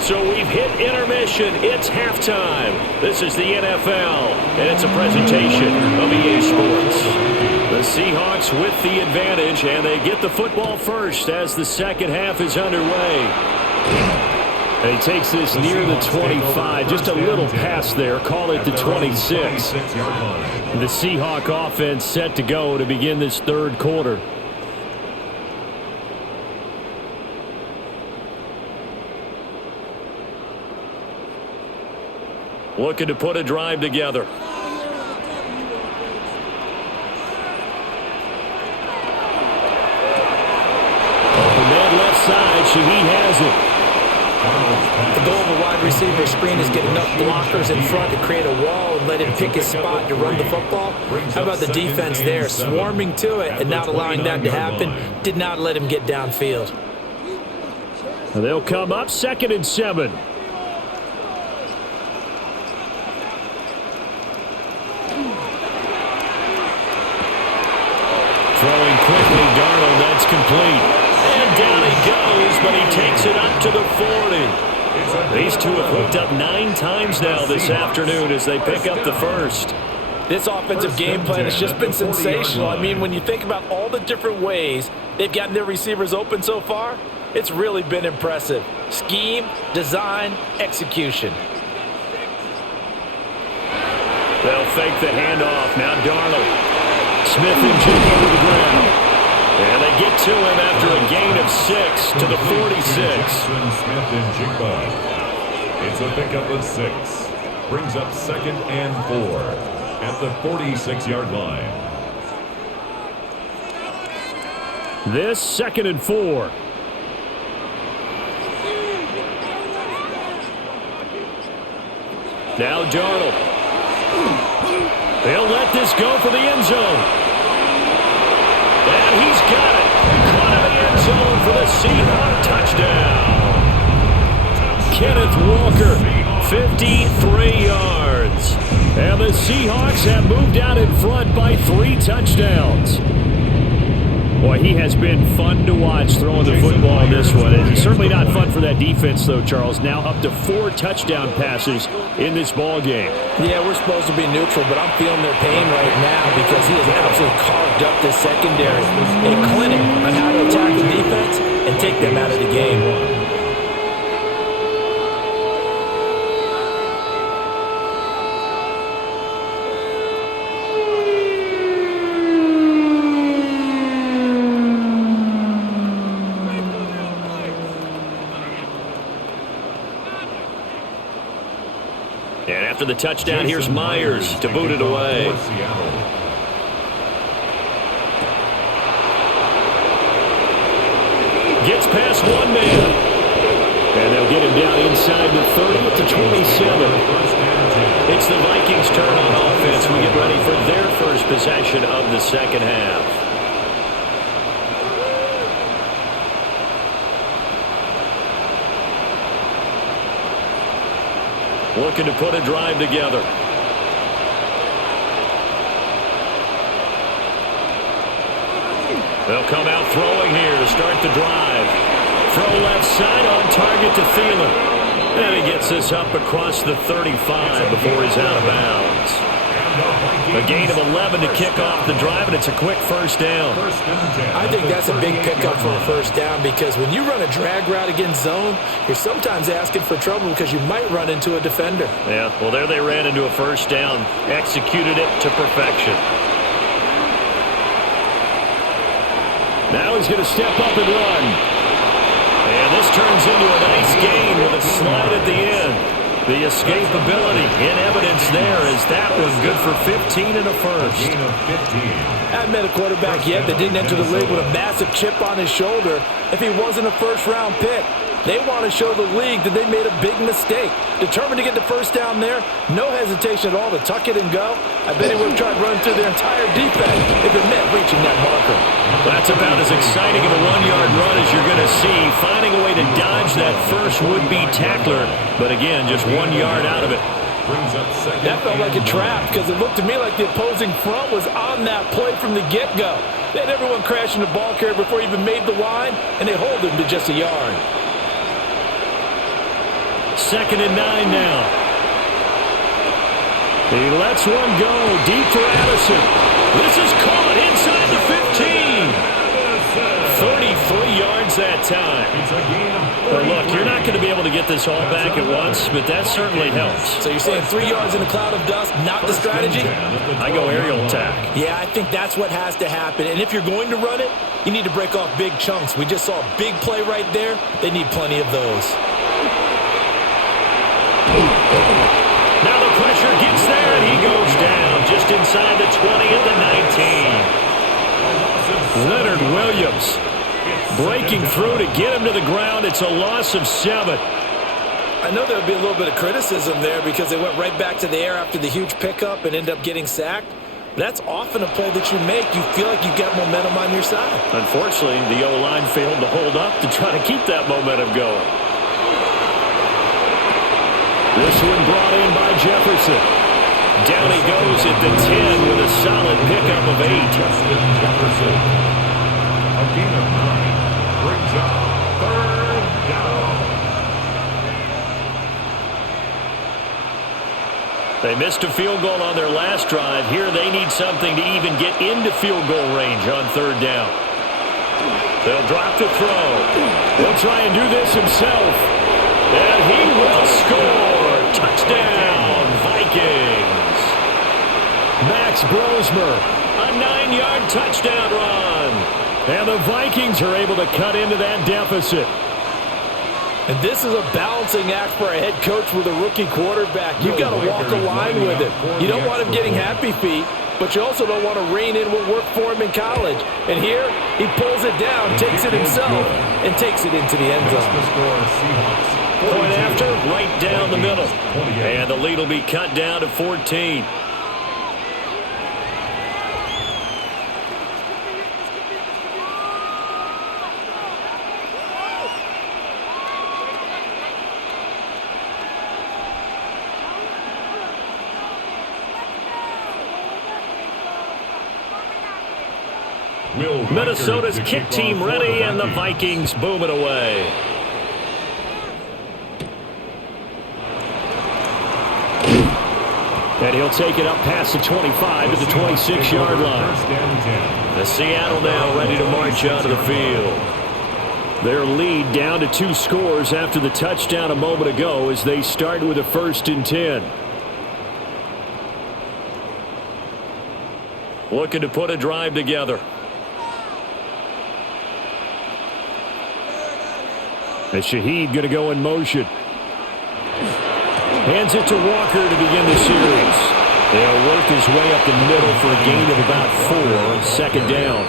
So we've hit intermission. It's halftime. This is the NFL, and it's a presentation of EA Sports. The Seahawks with the advantage, and they get the football first as the second half is underway. And he takes this near the 25, just a little past there. Call it the 26. The Seahawk offense set to go to begin this 3rd quarter. Looking to put a drive together. Open man left side, so he has it. The goal of a wide receiver screen is get enough blockers in front to create a wall and let him pick his spot to run the football. How about the defense there, swarming to it and not allowing that to happen? Did not let him get downfield. They'll come up 2nd and 7. Throwing quickly, Darnold, that's complete. And down he goes, but he takes it up to the 40. These two have hooked up 9 times now this afternoon as they pick up the first. This offensive game plan has just been sensational. I mean, when you think about all the different ways they've gotten their receivers open so far, it's really been impressive. Scheme, design, execution. They'll fake the handoff. Now Darnold. Smith and Jigba to the ground. And they get to him after a gain of 6 to the 46. Smith and Jigba. It's a pickup of 6. Brings up 2nd and 4 at the 46-yard line. This 2nd and 4. Now Darnold. They'll let this go for the end zone. And he's got it. Caught in the end zone for the Seahawks touchdown. Kenneth Walker, 53 yards. And the Seahawks have moved out in front by 3 touchdowns. Boy, he has been fun to watch throwing the football in this one. It's certainly not fun for that defense, though, Charles. Now up to 4 touchdown passes in this ball game. Yeah, we're supposed to be neutral, but I'm feeling their pain right now because he has absolutely carved up this secondary. A clinic on how to attack the defense and take them out of the game. And after the touchdown, here's Myers to boot it away. Gets past one man. And they'll get him down inside the 30 to 27. It's the Vikings' turn on offense. We get ready for their first possession of the second half. Looking to put a drive together. They'll come out throwing here to start the drive. Throw left side on target to Thielen. And he gets this up across the 35 before he's out of bounds. A gain of 11 to kick off the drive, and it's a quick first down. I think that's a big pickup for a first down because when you run a drag route against zone, you're sometimes asking for trouble because you might run into a defender. Yeah, well, there they ran into a first down, executed it to perfection. Now he's going to step up and run. And this turns into a nice gain with a slide at the end. The escapability in evidence there as that was good for 15 and a first. I haven't met a quarterback yet that didn't enter the league with a massive chip on his shoulder if he wasn't a first-round pick. They want to show the league that they made a big mistake. Determined to get the first down there, no hesitation at all to tuck it and go. I bet he would have tried running through their entire defense if it meant reaching that marker. That's about as exciting of a one-yard run as you're going to see, finding a way to dodge that first would-be tackler. But again, just 1 yard out of it. That felt like a trap because it looked to me like the opposing front was on that play from the get-go. They had everyone crashing the ball carrier before he even made the line, and they hold him to just a yard. 2nd and 9 now. He lets one go deep for Addison. This is caught inside the 15. 33 yards that time. But look, you're not going to be able to get this all back at once, but that certainly helps. So you're saying 3 yards in a cloud of dust, not the strategy? I go aerial attack. Yeah, I think that's what has to happen. And if you're going to run it, you need to break off big chunks. We just saw a big play right there. They need plenty of those. Now the pressure gets there, and he goes down just inside the 20 at the 19. Leonard Williams breaking through to get him to the ground. It's a loss of 7. I know there would be a little bit of criticism there because they went right back to the air after the huge pickup and ended up getting sacked. That's often a play that you make. You feel like you've got momentum on your side. Unfortunately, the O-line failed to hold up to try to keep that momentum going. This one brought in by Jefferson. Down he goes at the 10 with a solid pickup of 8. Justin Jefferson. A gain of 9 brings up 3rd down. They missed a field goal on their last drive. Here they need something to even get into field goal range on 3rd down. They'll drop the throw. He'll try and do this himself. And he will score. Touchdown, Vikings. Max Brosmer, a 9-yard touchdown run. And the Vikings are able to cut into that deficit. And this is a balancing act for a head coach with a rookie quarterback. You've got to walk a line with him. You don't want him getting happy feet, but you also don't want to rein in what worked for him in college. And here, he pulls it down, takes it himself, and takes it into the end zone. Point after, right down the middle. And the lead will be cut down to 14. Minnesota's kick team ready, and the Vikings boom it away. And he'll take it up past the 25 to the 26-yard line. The Seattle now ready to march onto the field. Their lead down to 2 scores after the touchdown a moment ago as they start with a 1st and 10. Looking to put a drive together. And Shaheed going to go in motion. Hands it to Walker to begin the series. They'll work his way up the middle for a gain of about 4, 2nd down.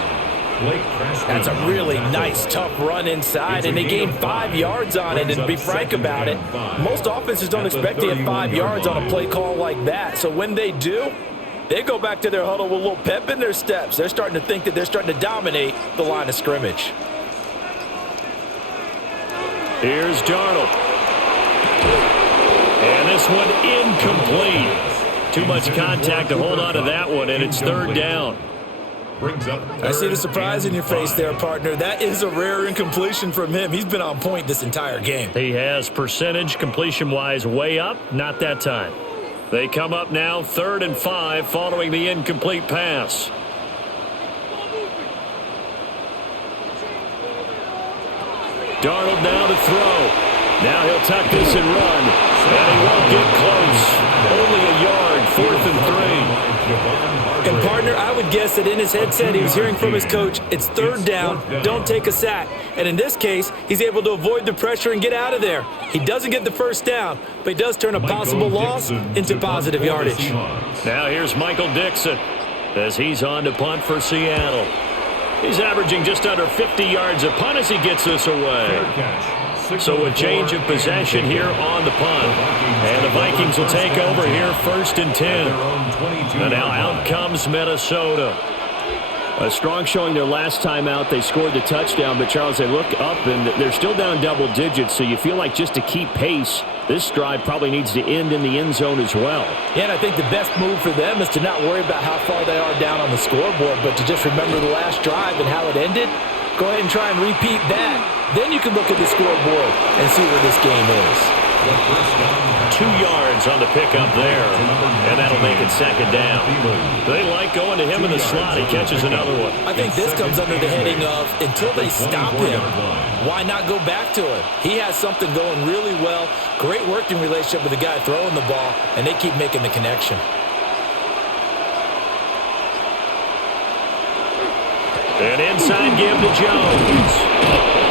That's a really nice, tough run inside, and they gained 5 yards on it. And to be frank about it, most offenses don't expect to get 5 yards on a play call like that. So when they do, they go back to their huddle with a little pep in their steps. They're starting to think that they're starting to dominate the line of scrimmage. Here's Darnold. And this one incomplete. Too much contact to hold on to that one, and it's 3rd down. I see the surprise in your face there, partner. That is a rare incompletion from him. He's been on point this entire game. He has percentage completion-wise way up, not that time. They come up now 3rd and 5 following the incomplete pass. Darnold now to throw. Now he'll tuck this and run. And he won't get close. Only a yard, 4th and 3. And, partner, I would guess that in his headset he was hearing from his coach, it's 3rd down, don't take a sack. And in this case, he's able to avoid the pressure and get out of there. He doesn't get the 1st down, but he does turn a possible loss into positive yardage. Now here's Michael Dixon as he's on to punt for Seattle. He's averaging just under 50 yards a punt as he gets this away. So a change of possession here on the punt. And the Vikings will take over here 1st and 10. And now out comes Minnesota. A strong showing their last time out. They scored the touchdown, but Charles, they look up and they're still down double digits, so you feel like just to keep pace, this drive probably needs to end in the end zone as well. Yeah, and I think the best move for them is to not worry about how far they are down on the scoreboard, but to just remember the last drive and how it ended. Go ahead and try and repeat that. Then you can look at the scoreboard and see where this game is. 2 yards on the pickup there, and that'll make it 2nd down. They like going to him in the slot. He catches another one. I think this comes under the heading of until they stop him, why not go back to it? He has something going really well, great working relationship with the guy throwing the ball, and they keep making the connection. An inside give to Jones.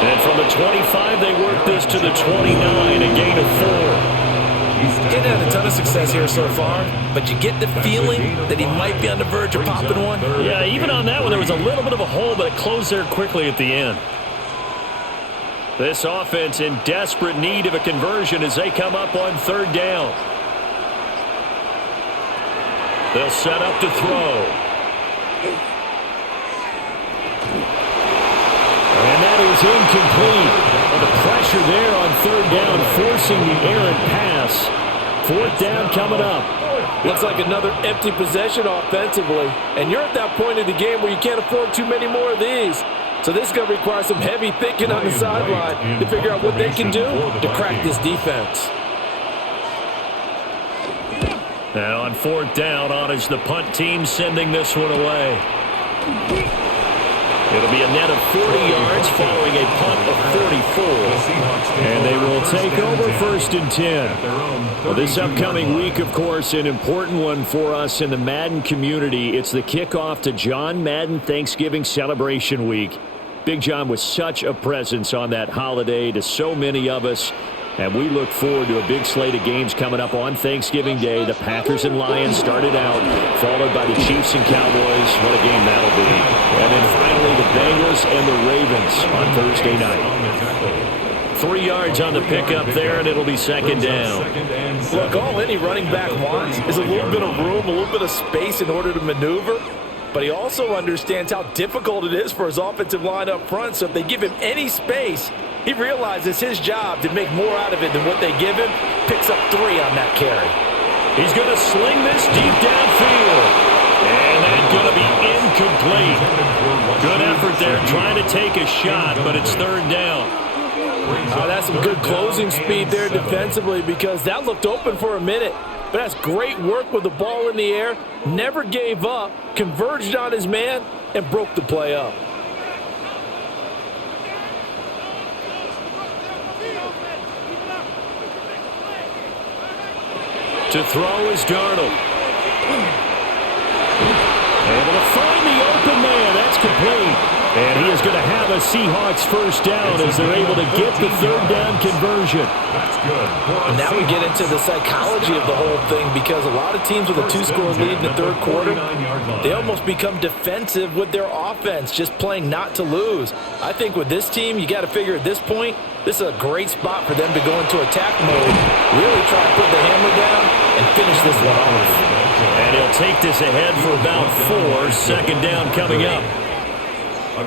And from the 25, they work this to the 29, a gain of 4. He's had a ton of success here so far, but you get the feeling that he might be on the verge of popping one. Yeah, even on that one, there was a little bit of a hole, but it closed there quickly at the end. This offense in desperate need of a conversion as they come up on 3rd down. They'll set up to throw. And that is incomplete. The pressure there on 3rd down, forcing the errant pass. 4th down coming up. Looks like another empty possession offensively. And you're at that point in the game where you can't afford too many more of these. So this is going to require some heavy thinking on the sideline to figure out what they can do to crack this defense. Now on 4th down, on is the punt team sending this one away. It'll be a net of 40 yards following a punt of 44. And they will take over 1st and 10. Well, this upcoming week, of course, an important one for us in the Madden community. It's the kickoff to John Madden Thanksgiving Celebration Week. Big John was such a presence on that holiday to so many of us. And we look forward to a big slate of games coming up on Thanksgiving Day. The Packers and Lions started out, followed by the Chiefs and Cowboys. What a game that'll be. And then finally the Bengals and the Ravens on Thursday night. 3 yards on the pickup there, and it'll be second down. Look, all any running back wants is a little bit of room, a little bit of space in order to maneuver. But he also understands how difficult it is for his offensive line up front. So if they give him any space, he realizes his job to make more out of it than what they give him. Picks up 3 on that carry. He's going to sling this deep downfield. And that's going to be incomplete. Good effort there trying to take a shot, but it's third down. That's some good closing speed there defensively, because that looked open for a minute. But that's great work with the ball in the air. Never gave up, converged on his man, and broke the play up. To throw is Darnold. Able to find the open man. That's complete. And he is going to have a Seahawks first down as they're able to get the third down conversion. That's good. And now we get into the psychology of the whole thing, because a lot of teams with a 2-score lead in the third quarter, they almost become defensive with their offense, just playing not to lose. I think with this team, you got to figure at this point, this is a great spot for them to go into attack mode, really try to put the hammer down and finish this one off. And he'll take this ahead for about 4. Second down coming up.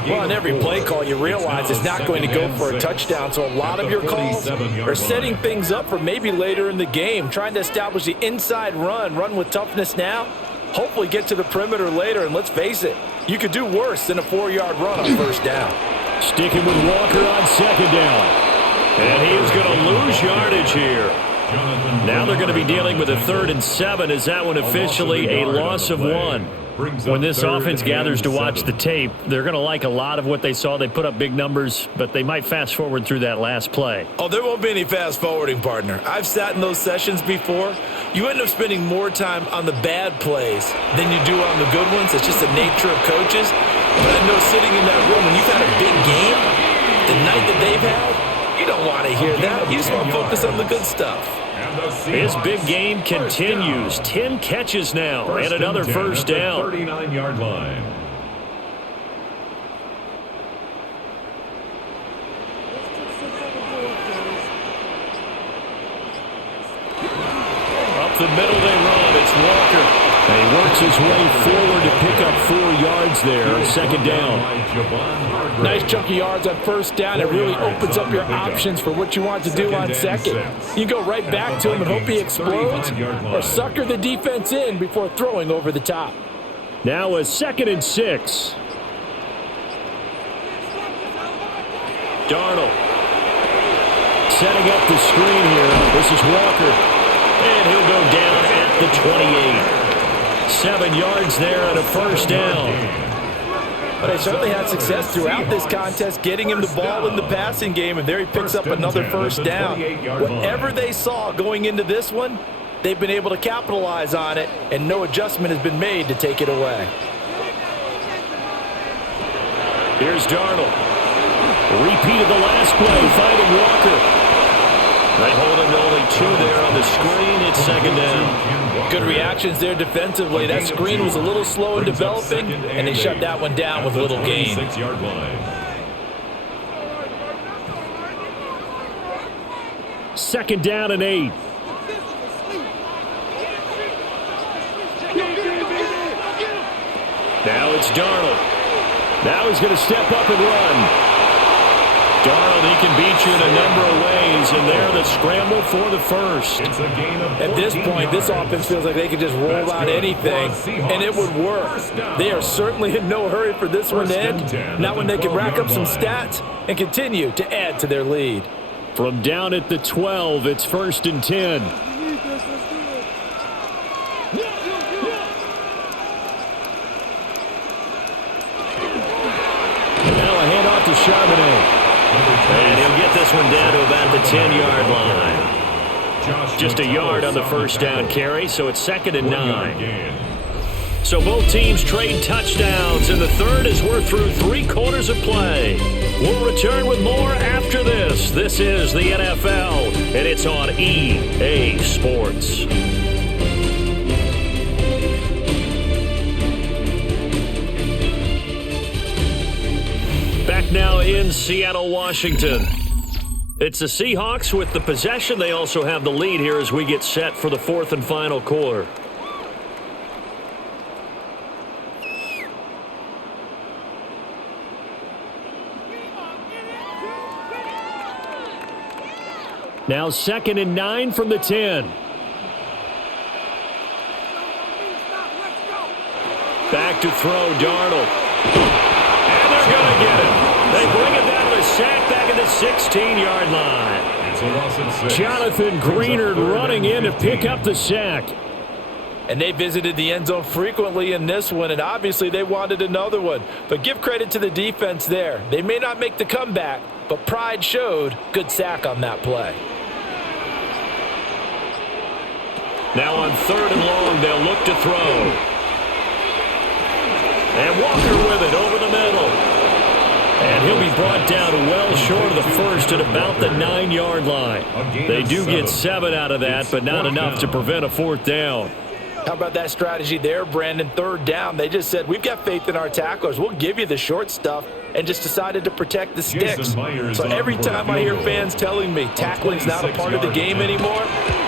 Well, on every play call, you realize it's not going to go for a touchdown, so a lot of your calls are setting things up for maybe later in the game, trying to establish the inside run with toughness now, hopefully get to the perimeter later, and let's face it, you could do worse than a 4-yard run on first down. Sticking with Walker on second down. And he is going to lose yardage here. Now they're going to be dealing with a 3rd and 7. Is that one officially a loss of 1? When this offense gathers to watch the tape, they're going to like a lot of what they saw. They put up big numbers, but they might fast forward through that last play. Oh, there won't be any fast forwarding, partner. I've sat in those sessions before. You end up spending more time on the bad plays than you do on the good ones. It's just the nature of coaches. But I know sitting in that room, when you've had a big game, the night that they've had, you don't want to hear that. You just want to focus on the good stuff. His big game continues. 10 catches now and another first down. 39-yard line. Up the middle they run. It's Walker. And he works his way forward to pick up 4 yards there. Second down. Nice chunk of yards on first down. It really opens up your options for what you want to do on second. You go right back to him and hope he explodes, or sucker the defense in before throwing over the top. Now a 2nd and 6. Darnold setting up the screen here. This is Walker. And he'll go down at the 28. 7 yards there and a first down. But they certainly had success throughout this contest getting him the ball in the passing game, and there he picks up another first down. Whatever they saw going into this one, they've been able to capitalize on it, and no adjustment has been made to take it away. Here's Darnold. Repeat of the last play, finding Walker. They hold him to only 2 there on the screen. It's second down. Good reactions there defensively. That screen was a little slow in developing, and they shut that one down with little gain. Second down and 8. Now it's Darnold. Now he's going to step up and run. Darnold, he can beat you in a number of ways, and there the scramble for the first. At this point, this offense feels like they could just roll out anything, and it would work. They are certainly in no hurry for this one to end, not when they can rack up some stats and continue to add to their lead. From down at the 12, it's 1st and 10. And now a handoff to Charbonnet. And he'll get this one down to about the 10-yard line. Just a yard on the first down carry, so it's 2nd and 9. So both teams trade touchdowns, and the third as we're through 3 quarters of play. We'll return with more after this. This is the NFL, and it's on EA Sports. Back now in Seattle, Washington. It's the Seahawks with the possession. They also have the lead here as we get set for the fourth and final quarter. Now 2nd and 9 from the 10. Back to throw, Darnold. And they're going to get him. They bring it down to the sack back at the 16-yard line. It's a loss of 6. Jonathan Greenard running in to pick up the sack. And they visited the end zone frequently in this one, and obviously they wanted another one. But give credit to the defense there. They may not make the comeback, but pride showed. Good sack on that play. Now on 3rd and long, they'll look to throw. And Walker with it over the middle. And he'll be brought down well short of the first at about the 9-yard line. They do get 7 out of that, but not enough to prevent a 4th down. How about that strategy there, Brandon? 3rd down, they just said, we've got faith in our tacklers. We'll give you the short stuff, and just decided to protect the sticks. So every time I hear fans telling me tackling's not a part of the game anymore,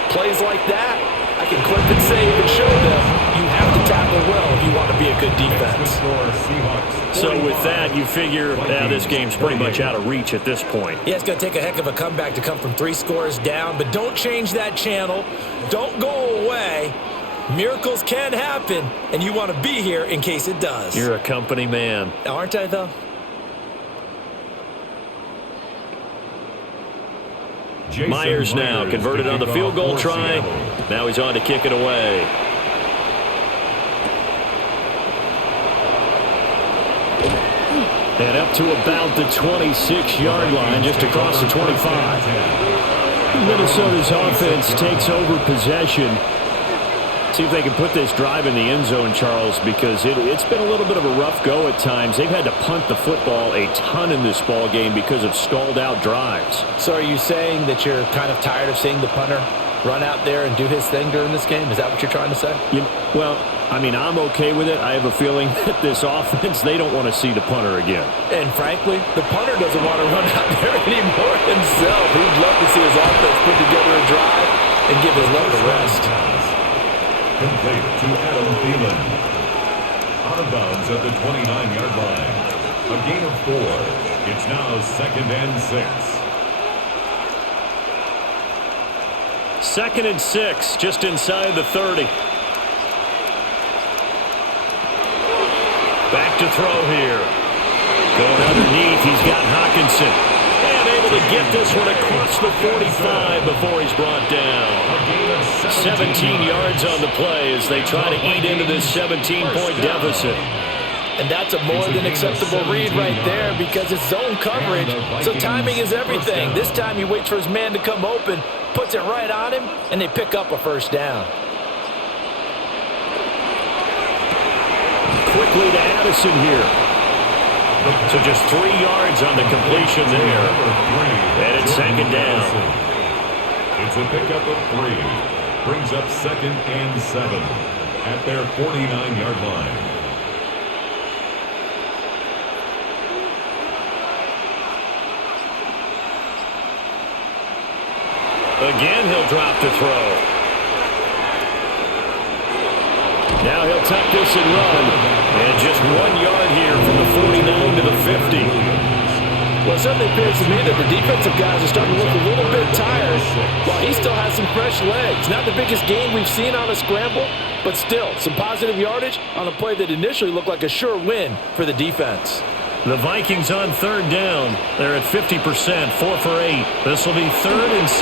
plays like that, I can clip and save and show them you have to tackle well if you want to be a good defense. So with that, you figure this game's pretty much out of reach at this point. Yeah, it's going to take a heck of a comeback to come from 3 scores down, but don't change that channel. Don't go away. Miracles can happen, and you want to be here in case it does. You're a company man. Aren't I, though? Myers now converted on the field goal try. Now he's on to kick it away. And up to about the 26-yard line, just across the 25. Minnesota's offense takes over possession. See if they can put this drive in the end zone, Charles, because it's been a little bit of a rough go at times. They've had to punt the football a ton in this ball game because of stalled-out drives. So are you saying that you're kind of tired of seeing the punter run out there and do his thing during this game? Is that what you're trying to say? Well, I mean, I'm okay with it. I have a feeling that this offense, they don't want to see the punter again. And frankly, the punter doesn't want to run out there anymore himself. He'd love to see his offense put together a drive and give his love a rest. Complete to Adam Thielen. Out of bounds at the 29-yard line. A gain of 4. It's now 2nd and 6. 2nd and 6, just inside the 30. Back to throw here. Going underneath, he's got Hockenson. And able to get this one across the 45 before he's brought down. 17 yards on the play as they try to eat into this 17-point deficit. And that's a more than acceptable read right there because it's zone coverage, so timing is everything. This time he waits for his man to come open, puts it right on him, and they pick up a 1st down. Quickly to Addison here. So just 3 yards on the completion there. And it's 2nd down. It's a pickup of 3. Brings up 2nd and 7 at their 49-yard line. Again, he'll drop to throw. Now he'll tuck this and run. And just 1 yard here from the 49 to the 50. Well, it certainly appears to me that the defensive guys are starting to look a little bit tired while he still has some fresh legs. Not the biggest gain we've seen on a scramble, but still some positive yardage on a play that initially looked like a sure win for the defense. The Vikings on 3rd down. They're at 50%, 4 for 8. This will be 3rd and 6.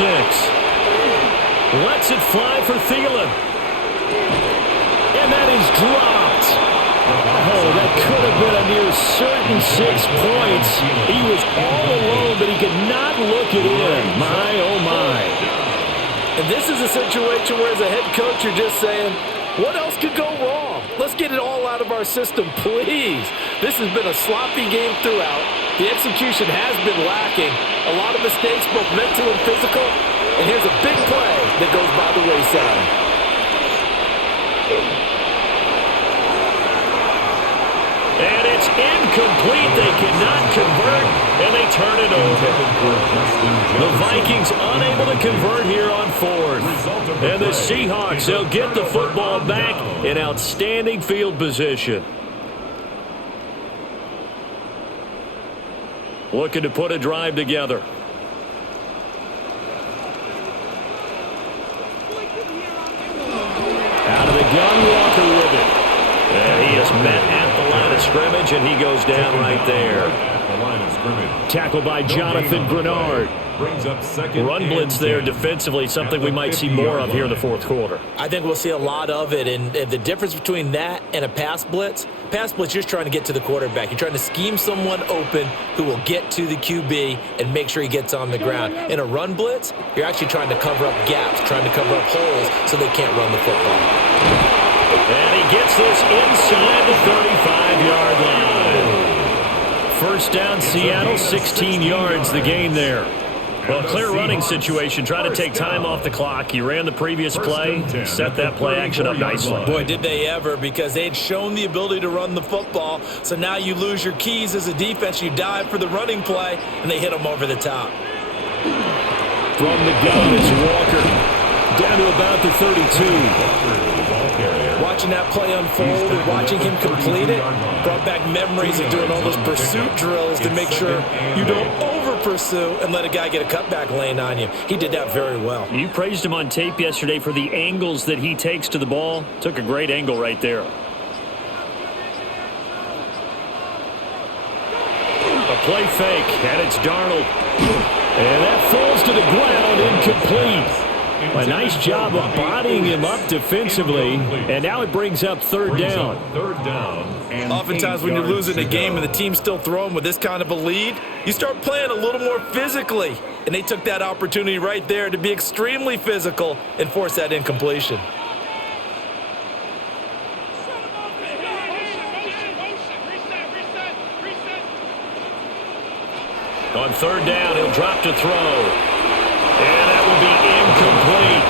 Lets it fly for Thielen. And that is dropped. Oh, that could have been a near certain 6 points. He was all alone, but he could not look it in. My, oh, my. And this is a situation where as a head coach, you're just saying, what else could go wrong? Let's get it all out of our system, please. This has been a sloppy game throughout. The execution has been lacking. A lot of mistakes, both mental and physical. And here's a big play that goes by the wayside. And it's incomplete. They cannot convert, and and they turn it over. The Vikings unable to convert here on fourth. And the Seahawks, they'll get the football back in outstanding field position. Looking to put a drive together. Out of the gun, Walker with it. And he is met at the line of scrimmage, and he goes down right there. Tackled by Jonathan Grenard. Brings up second. Run blitz there defensively, something we might see more of here in the fourth quarter. I think we'll see a lot of it, and the difference between that and a pass blitz, you're just trying to get to the quarterback. You're trying to scheme someone open who will get to the QB and make sure he gets on the ground. In a run blitz, you're actually trying to cover up gaps, trying to cover up holes so they can't run the football. And he gets this inside the 35-yard line. First down, Seattle, 16 yards, the gain there. Well, clear running situation, trying to take time off the clock. He ran the previous play, set that play action up nicely. Boy, did they ever, because they had shown the ability to run the football. So now you lose your keys as a defense. You dive for the running play, and they hit them over the top. From the gun, it's Walker. Down to about the 32. Watching that play unfold and watching him complete it brought back memories of doing all those pursuit drills to make sure you don't over-pursue and let a guy get a cutback lane on you. He did that very well. You praised him on tape yesterday for the angles that he takes to the ball. Took a great angle right there. A play fake, and it's Darnold. And that falls to the ground, incomplete. A nice job of bodying him up defensively, and now it brings up third down. Oftentimes when you're losing a game and the team's still throwing with this kind of a lead, you start playing a little more physically. And they took that opportunity right there to be extremely physical and force that incompletion. On third down, he'll drop to throw. And that will be incomplete.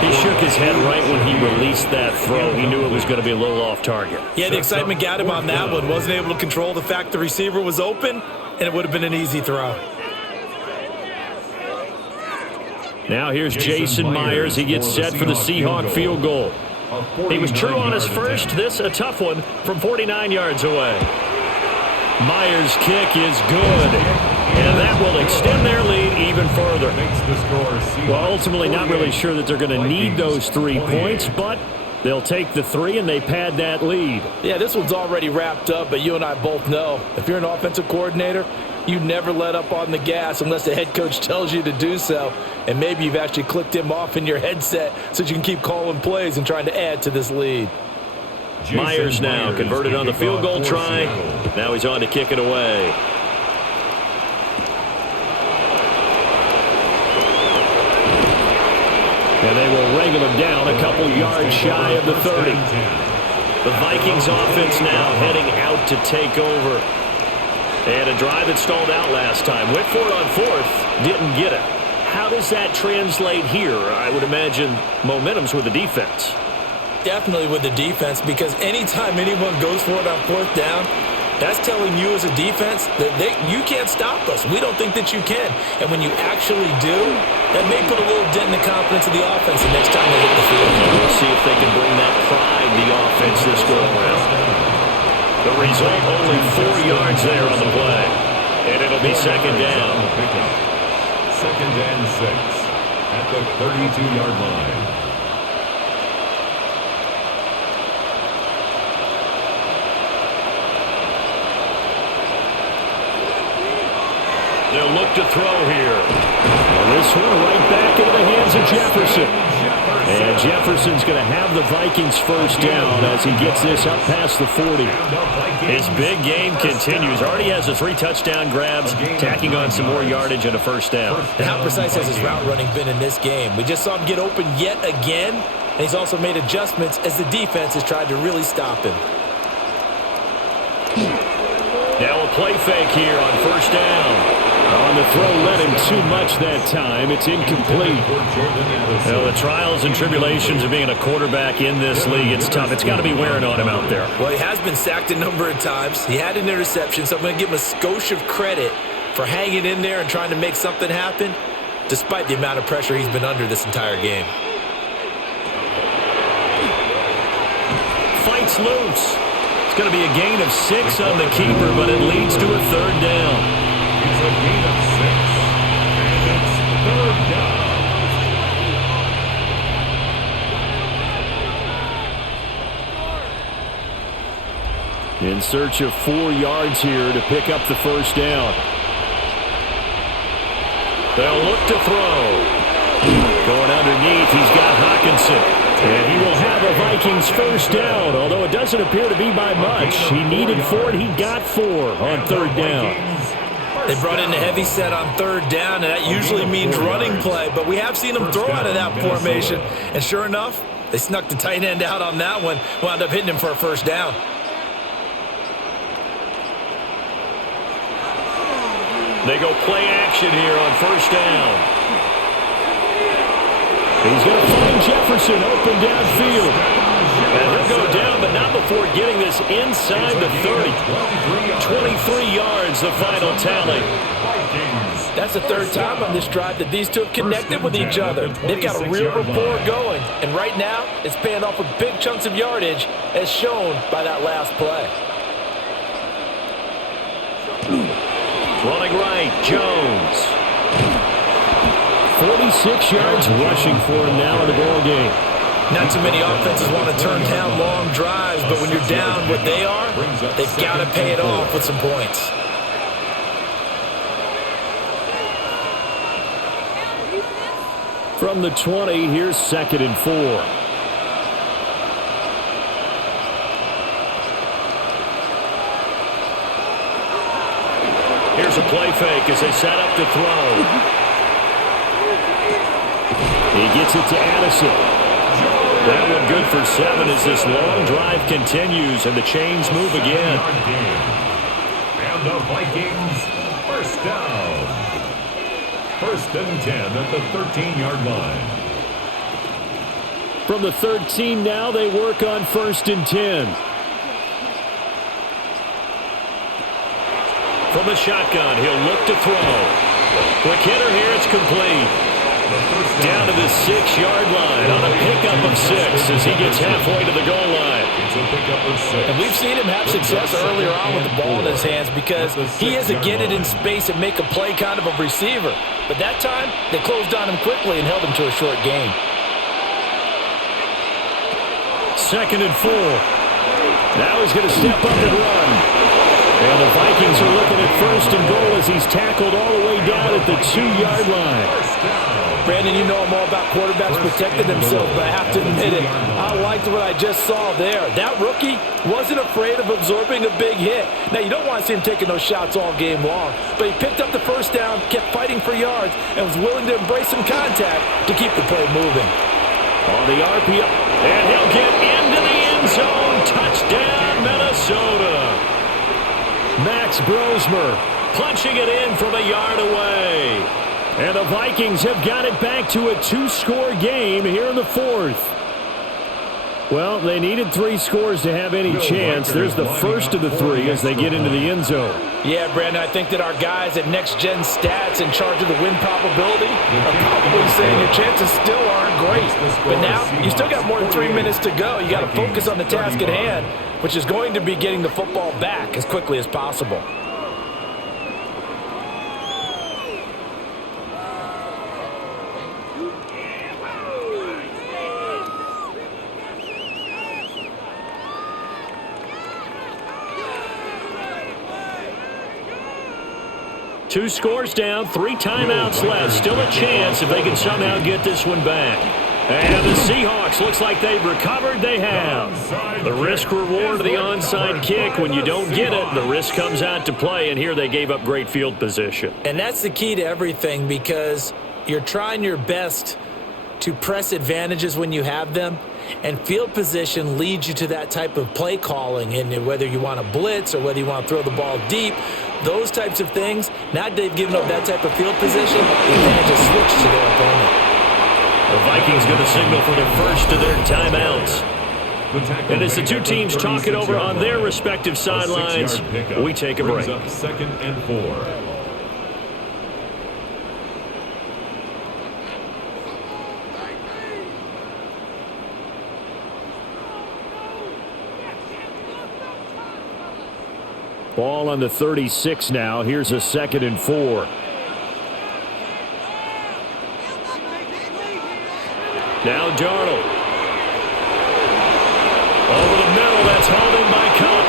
He shook his head right when he released that throw. He knew it was going to be a little off target. Yeah, the excitement got him on that one. Wasn't able to control the fact the receiver was open, and it would have been an easy throw. Now here's Jason Myers. He gets set for the Seahawk field goal. He was true on his first. This a tough one from 49 yards away. Myers' kick is good. And that will extend their lead even further. Well, ultimately not really sure that they're going to need those 3 points, but they'll take the 3 and they pad that lead. Yeah, this one's already wrapped up, but you and I both know if you're an offensive coordinator, you never let up on the gas unless the head coach tells you to do so. And maybe you've actually clicked him off in your headset so that you can keep calling plays and trying to add to this lead. Myers now converted on the field goal try. Now he's on to kick it away. And they will wrangle him down a couple yards shy of the 30. The Vikings offense now heading out to take over. And a drive that stalled out last time. Went for it on fourth. Didn't get it. How does that translate here? I would imagine momentum's with the defense. Definitely with the defense, because anytime anyone goes for it on fourth down, that's telling you as a defense that you can't stop us. We don't think that you can. And when you actually do, that may put a little dent in the confidence of the offense the next time they hit the field. We'll see if they can bring that pride, the offense, this go around. The result, only 4 yards there on the play. And it'll be second down. Second and 6 at the 32-yard line. They'll look to throw here. Well, this one right back into the hands of Jefferson. And Jefferson's going to have the Vikings first down as he gets this up past the 40. His big game continues. Already has the 3 touchdown grabs, tacking on some more yardage and a first down. And how precise has his route running been in this game? We just saw him get open yet again, and he's also made adjustments as the defense has tried to really stop him. Now a play fake here on first down. Oh, On the throw, led him too much that time. It's incomplete. Well, the trials and tribulations of being a quarterback in this league, it's tough. It's got to be wearing on him out there. Well, he has been sacked a number of times. He had an interception, so I'm going to give him a skosh of credit for hanging in there and trying to make something happen, despite the amount of pressure he's been under this entire game. Fights loose. It's going to be a gain of 6 on the keeper, but it leads to a third down. It's a gain of 6, and it's third down. In search of 4 yards here to pick up the first down. They'll look to throw. Going underneath, he's got Hawkinson. And he will have a Vikings first down, although it doesn't appear to be by much. He needed 4, and he got 4 on third down. They brought in the heavy set on third down, and that usually means running play, but we have seen them throw out of that formation. And sure enough, they snuck the tight end out on that one, wound up hitting him for a first down. They go play action here on first down. He's going to find Jefferson open downfield. And he'll go down, but not before getting this inside the 30. 23 yards, the final tally. That's the third time on this drive that these two have connected with each other. They've got a real rapport going. And right now, it's paying off with big chunks of yardage, as shown by that last play. Running right, Jones. 46 yards rushing for him now in the ball game. Not too many offenses want to turn down long drives, but when you're down what they are, they've got to pay it off with some points. From the 20, here's 2nd and 4. Here's a play fake as they set up to throw. He gets it to Addison. That one good for 7 as this long drive continues and the chains move again. And the Vikings first down. 1st and 10 at the 13-yard line. From the 13 now, they work on 1st and 10. From the shotgun, he'll look to throw. Quick hitter here, it's complete. Down to the 6-yard line on a pickup of 6 as he gets halfway to the goal line. It's a pickup of 6. And we've seen him have success earlier on with the ball in his hands because he is a get it in space and make a play kind of a receiver. But that time, they closed on him quickly and held him to a short gain. 2nd and 4. Now he's going to step up and run. And the Vikings are looking at 1st and goal as he's tackled all the way down at the 2-yard line. Brandon, you know I'm all about quarterbacks protecting themselves, but I have to admit it, I liked what I just saw there. That rookie wasn't afraid of absorbing a big hit. Now, you don't want to see him taking those shots all game long, but he picked up the first down, kept fighting for yards, and was willing to embrace some contact to keep the play moving. On the RPO, and he'll get into the end zone. Touchdown, Minnesota. Max Brosmer punching it in from a yard away. And the Vikings have got it back to a 2-score game here in the 4th. Well, they needed 3 scores to have any chance. There's the first of the 3 as they get into the end zone. Yeah, Brandon, I think that our guys at Next Gen Stats in charge of the win probability are probably saying your chances still aren't great. But now, you still got more than 3 minutes to go. You got to focus on the task at hand, which is going to be getting the football back as quickly as possible. Two scores down, 3 timeouts left. Still a chance if they can somehow get this one back. And the Seahawks, looks like they've recovered. They have. The risk-reward of the onside kick. When you don't get it, the risk comes out to play, and here they gave up great field position. And that's the key to everything because you're trying your best to press advantages when you have them, and field position leads you to that type of play calling. And whether you want to blitz or whether you want to throw the ball deep, those types of things, now they've given up that type of field position, the advantage is switched to their opponent. The Vikings going to signal for their first of their timeouts. And as the two teams talk it over on their respective sidelines, we take a break. Second and 4. Ball on the 36 now. Here's a 2nd and 4. Now Darnold. Over the middle, that's hauled in by Cup.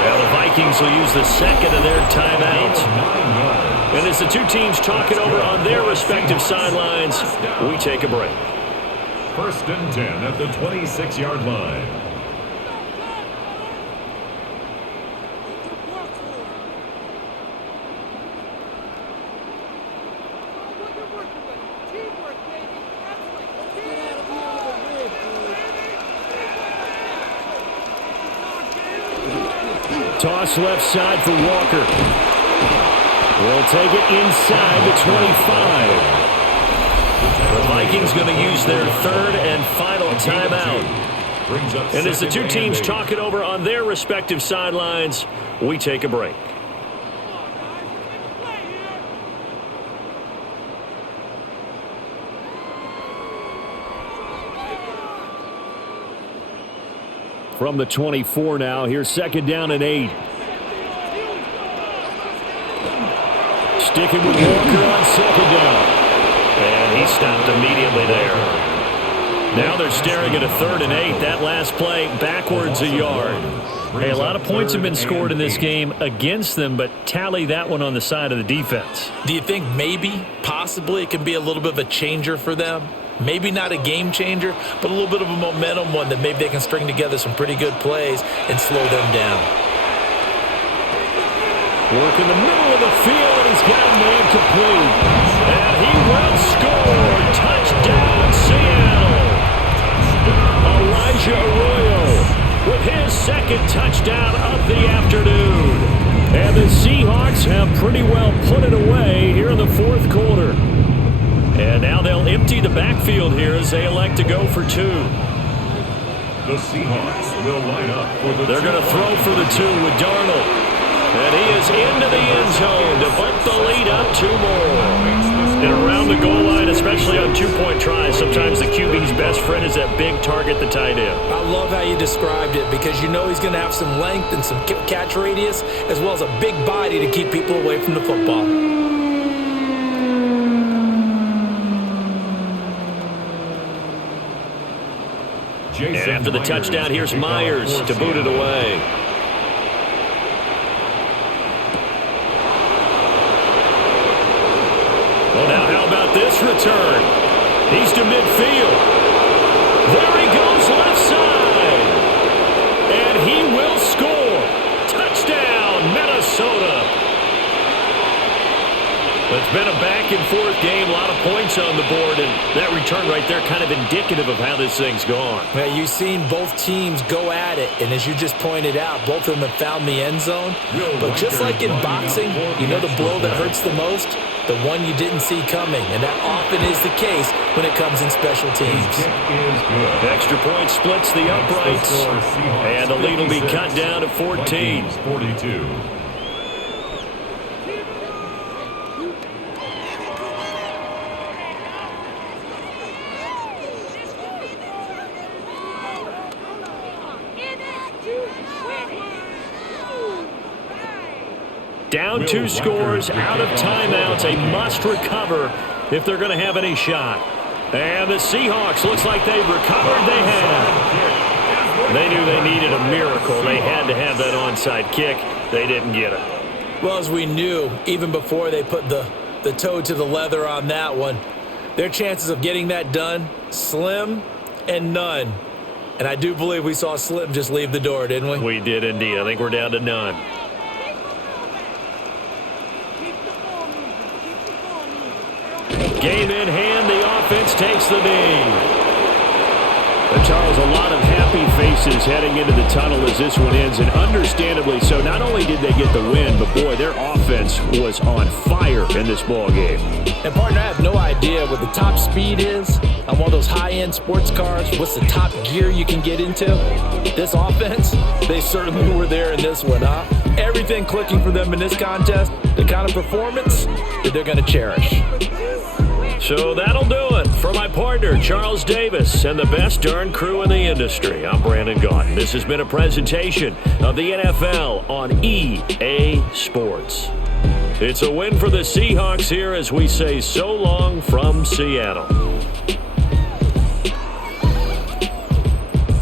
Well, the Vikings will use the second of their timeouts. And as the two teams talk it over on their respective sidelines, we take a break. 1st and 10 at the 26-yard line. Toss left side for Walker. We'll take it inside the 25. The Vikings going to use their 3rd and final timeout. And as the two teams talk it over on their respective sidelines, we take a break. From the 24 now, here's 2nd down and 8. Sticking with Walker on 2nd down. And he stopped immediately there. Now they're staring at a 3rd and 8. That last play, backwards a yard. Hey, a lot of points have been scored in this game against them, but tally that one on the side of the defense. Do you think maybe, possibly, it can be a little bit of a changer for them? Maybe not a game changer, but a little bit of a momentum one that maybe they can string together some pretty good plays and slow them down. Work in the middle of the field, and he's got a man complete. And he will score. Touchdown, Seattle. Elijah Arroyo with his 2nd touchdown of the afternoon. And the Seahawks have pretty well put it away here in the 4th quarter. And now they'll empty the backfield here as they elect to go for 2. The Seahawks will line up for the They're going to throw for the 2 with Darnold. And he is into the end zone to bump the lead up 2 more. And around the goal line, especially on 2-point tries, sometimes the QB's best friend is that big target, the tight end. I love how you described it because you know he's going to have some length and some catch radius as well as a big body to keep people away from the football. And after the touchdown, here's Myers to boot it away. Well, now how about this return? He's to midfield. There he goes left side. And he will score. Touchdown, Minnesota. It's been a back-and-forth game, a lot of points on the board, and that return right there kind of indicative of how this thing's gone. Well, you've seen both teams go at it, and as you just pointed out, both of them have found the end zone. But just like in boxing, you know the blow that hurts the most? The one you didn't see coming, and that often is the case when it comes in special teams. Extra point splits the uprights, and the lead will be cut down to 14. 42. Down 2 scores, out of timeouts, a must recover if they're going to have any shot. And the Seahawks, looks like they've recovered. They have. They knew they needed a miracle. They had to have that onside kick. They didn't get it. Well, as we knew, even before they put the toe to the leather on that one, their chances of getting that done, slim and none. And I do believe we saw Slim just leave the door, didn't we? We did indeed. I think we're down to none. Game in hand, the offense takes the knee. Charles, a lot of happy faces heading into the tunnel as this one ends, and understandably so. Not only did they get the win, but boy, their offense was on fire in this ball game. And partner, I have no idea what the top speed is on one of those high-end sports cars. What's the top gear you can get into? This offense, they certainly were there in this one, huh? Everything clicking for them in this contest, the kind of performance that they're going to cherish. So that'll do it for my partner, Charles Davis, and the best darn crew in the industry. I'm Brandon Gaughan. This has been a presentation of the NFL on EA Sports. It's a win for the Seahawks here as we say so long from Seattle.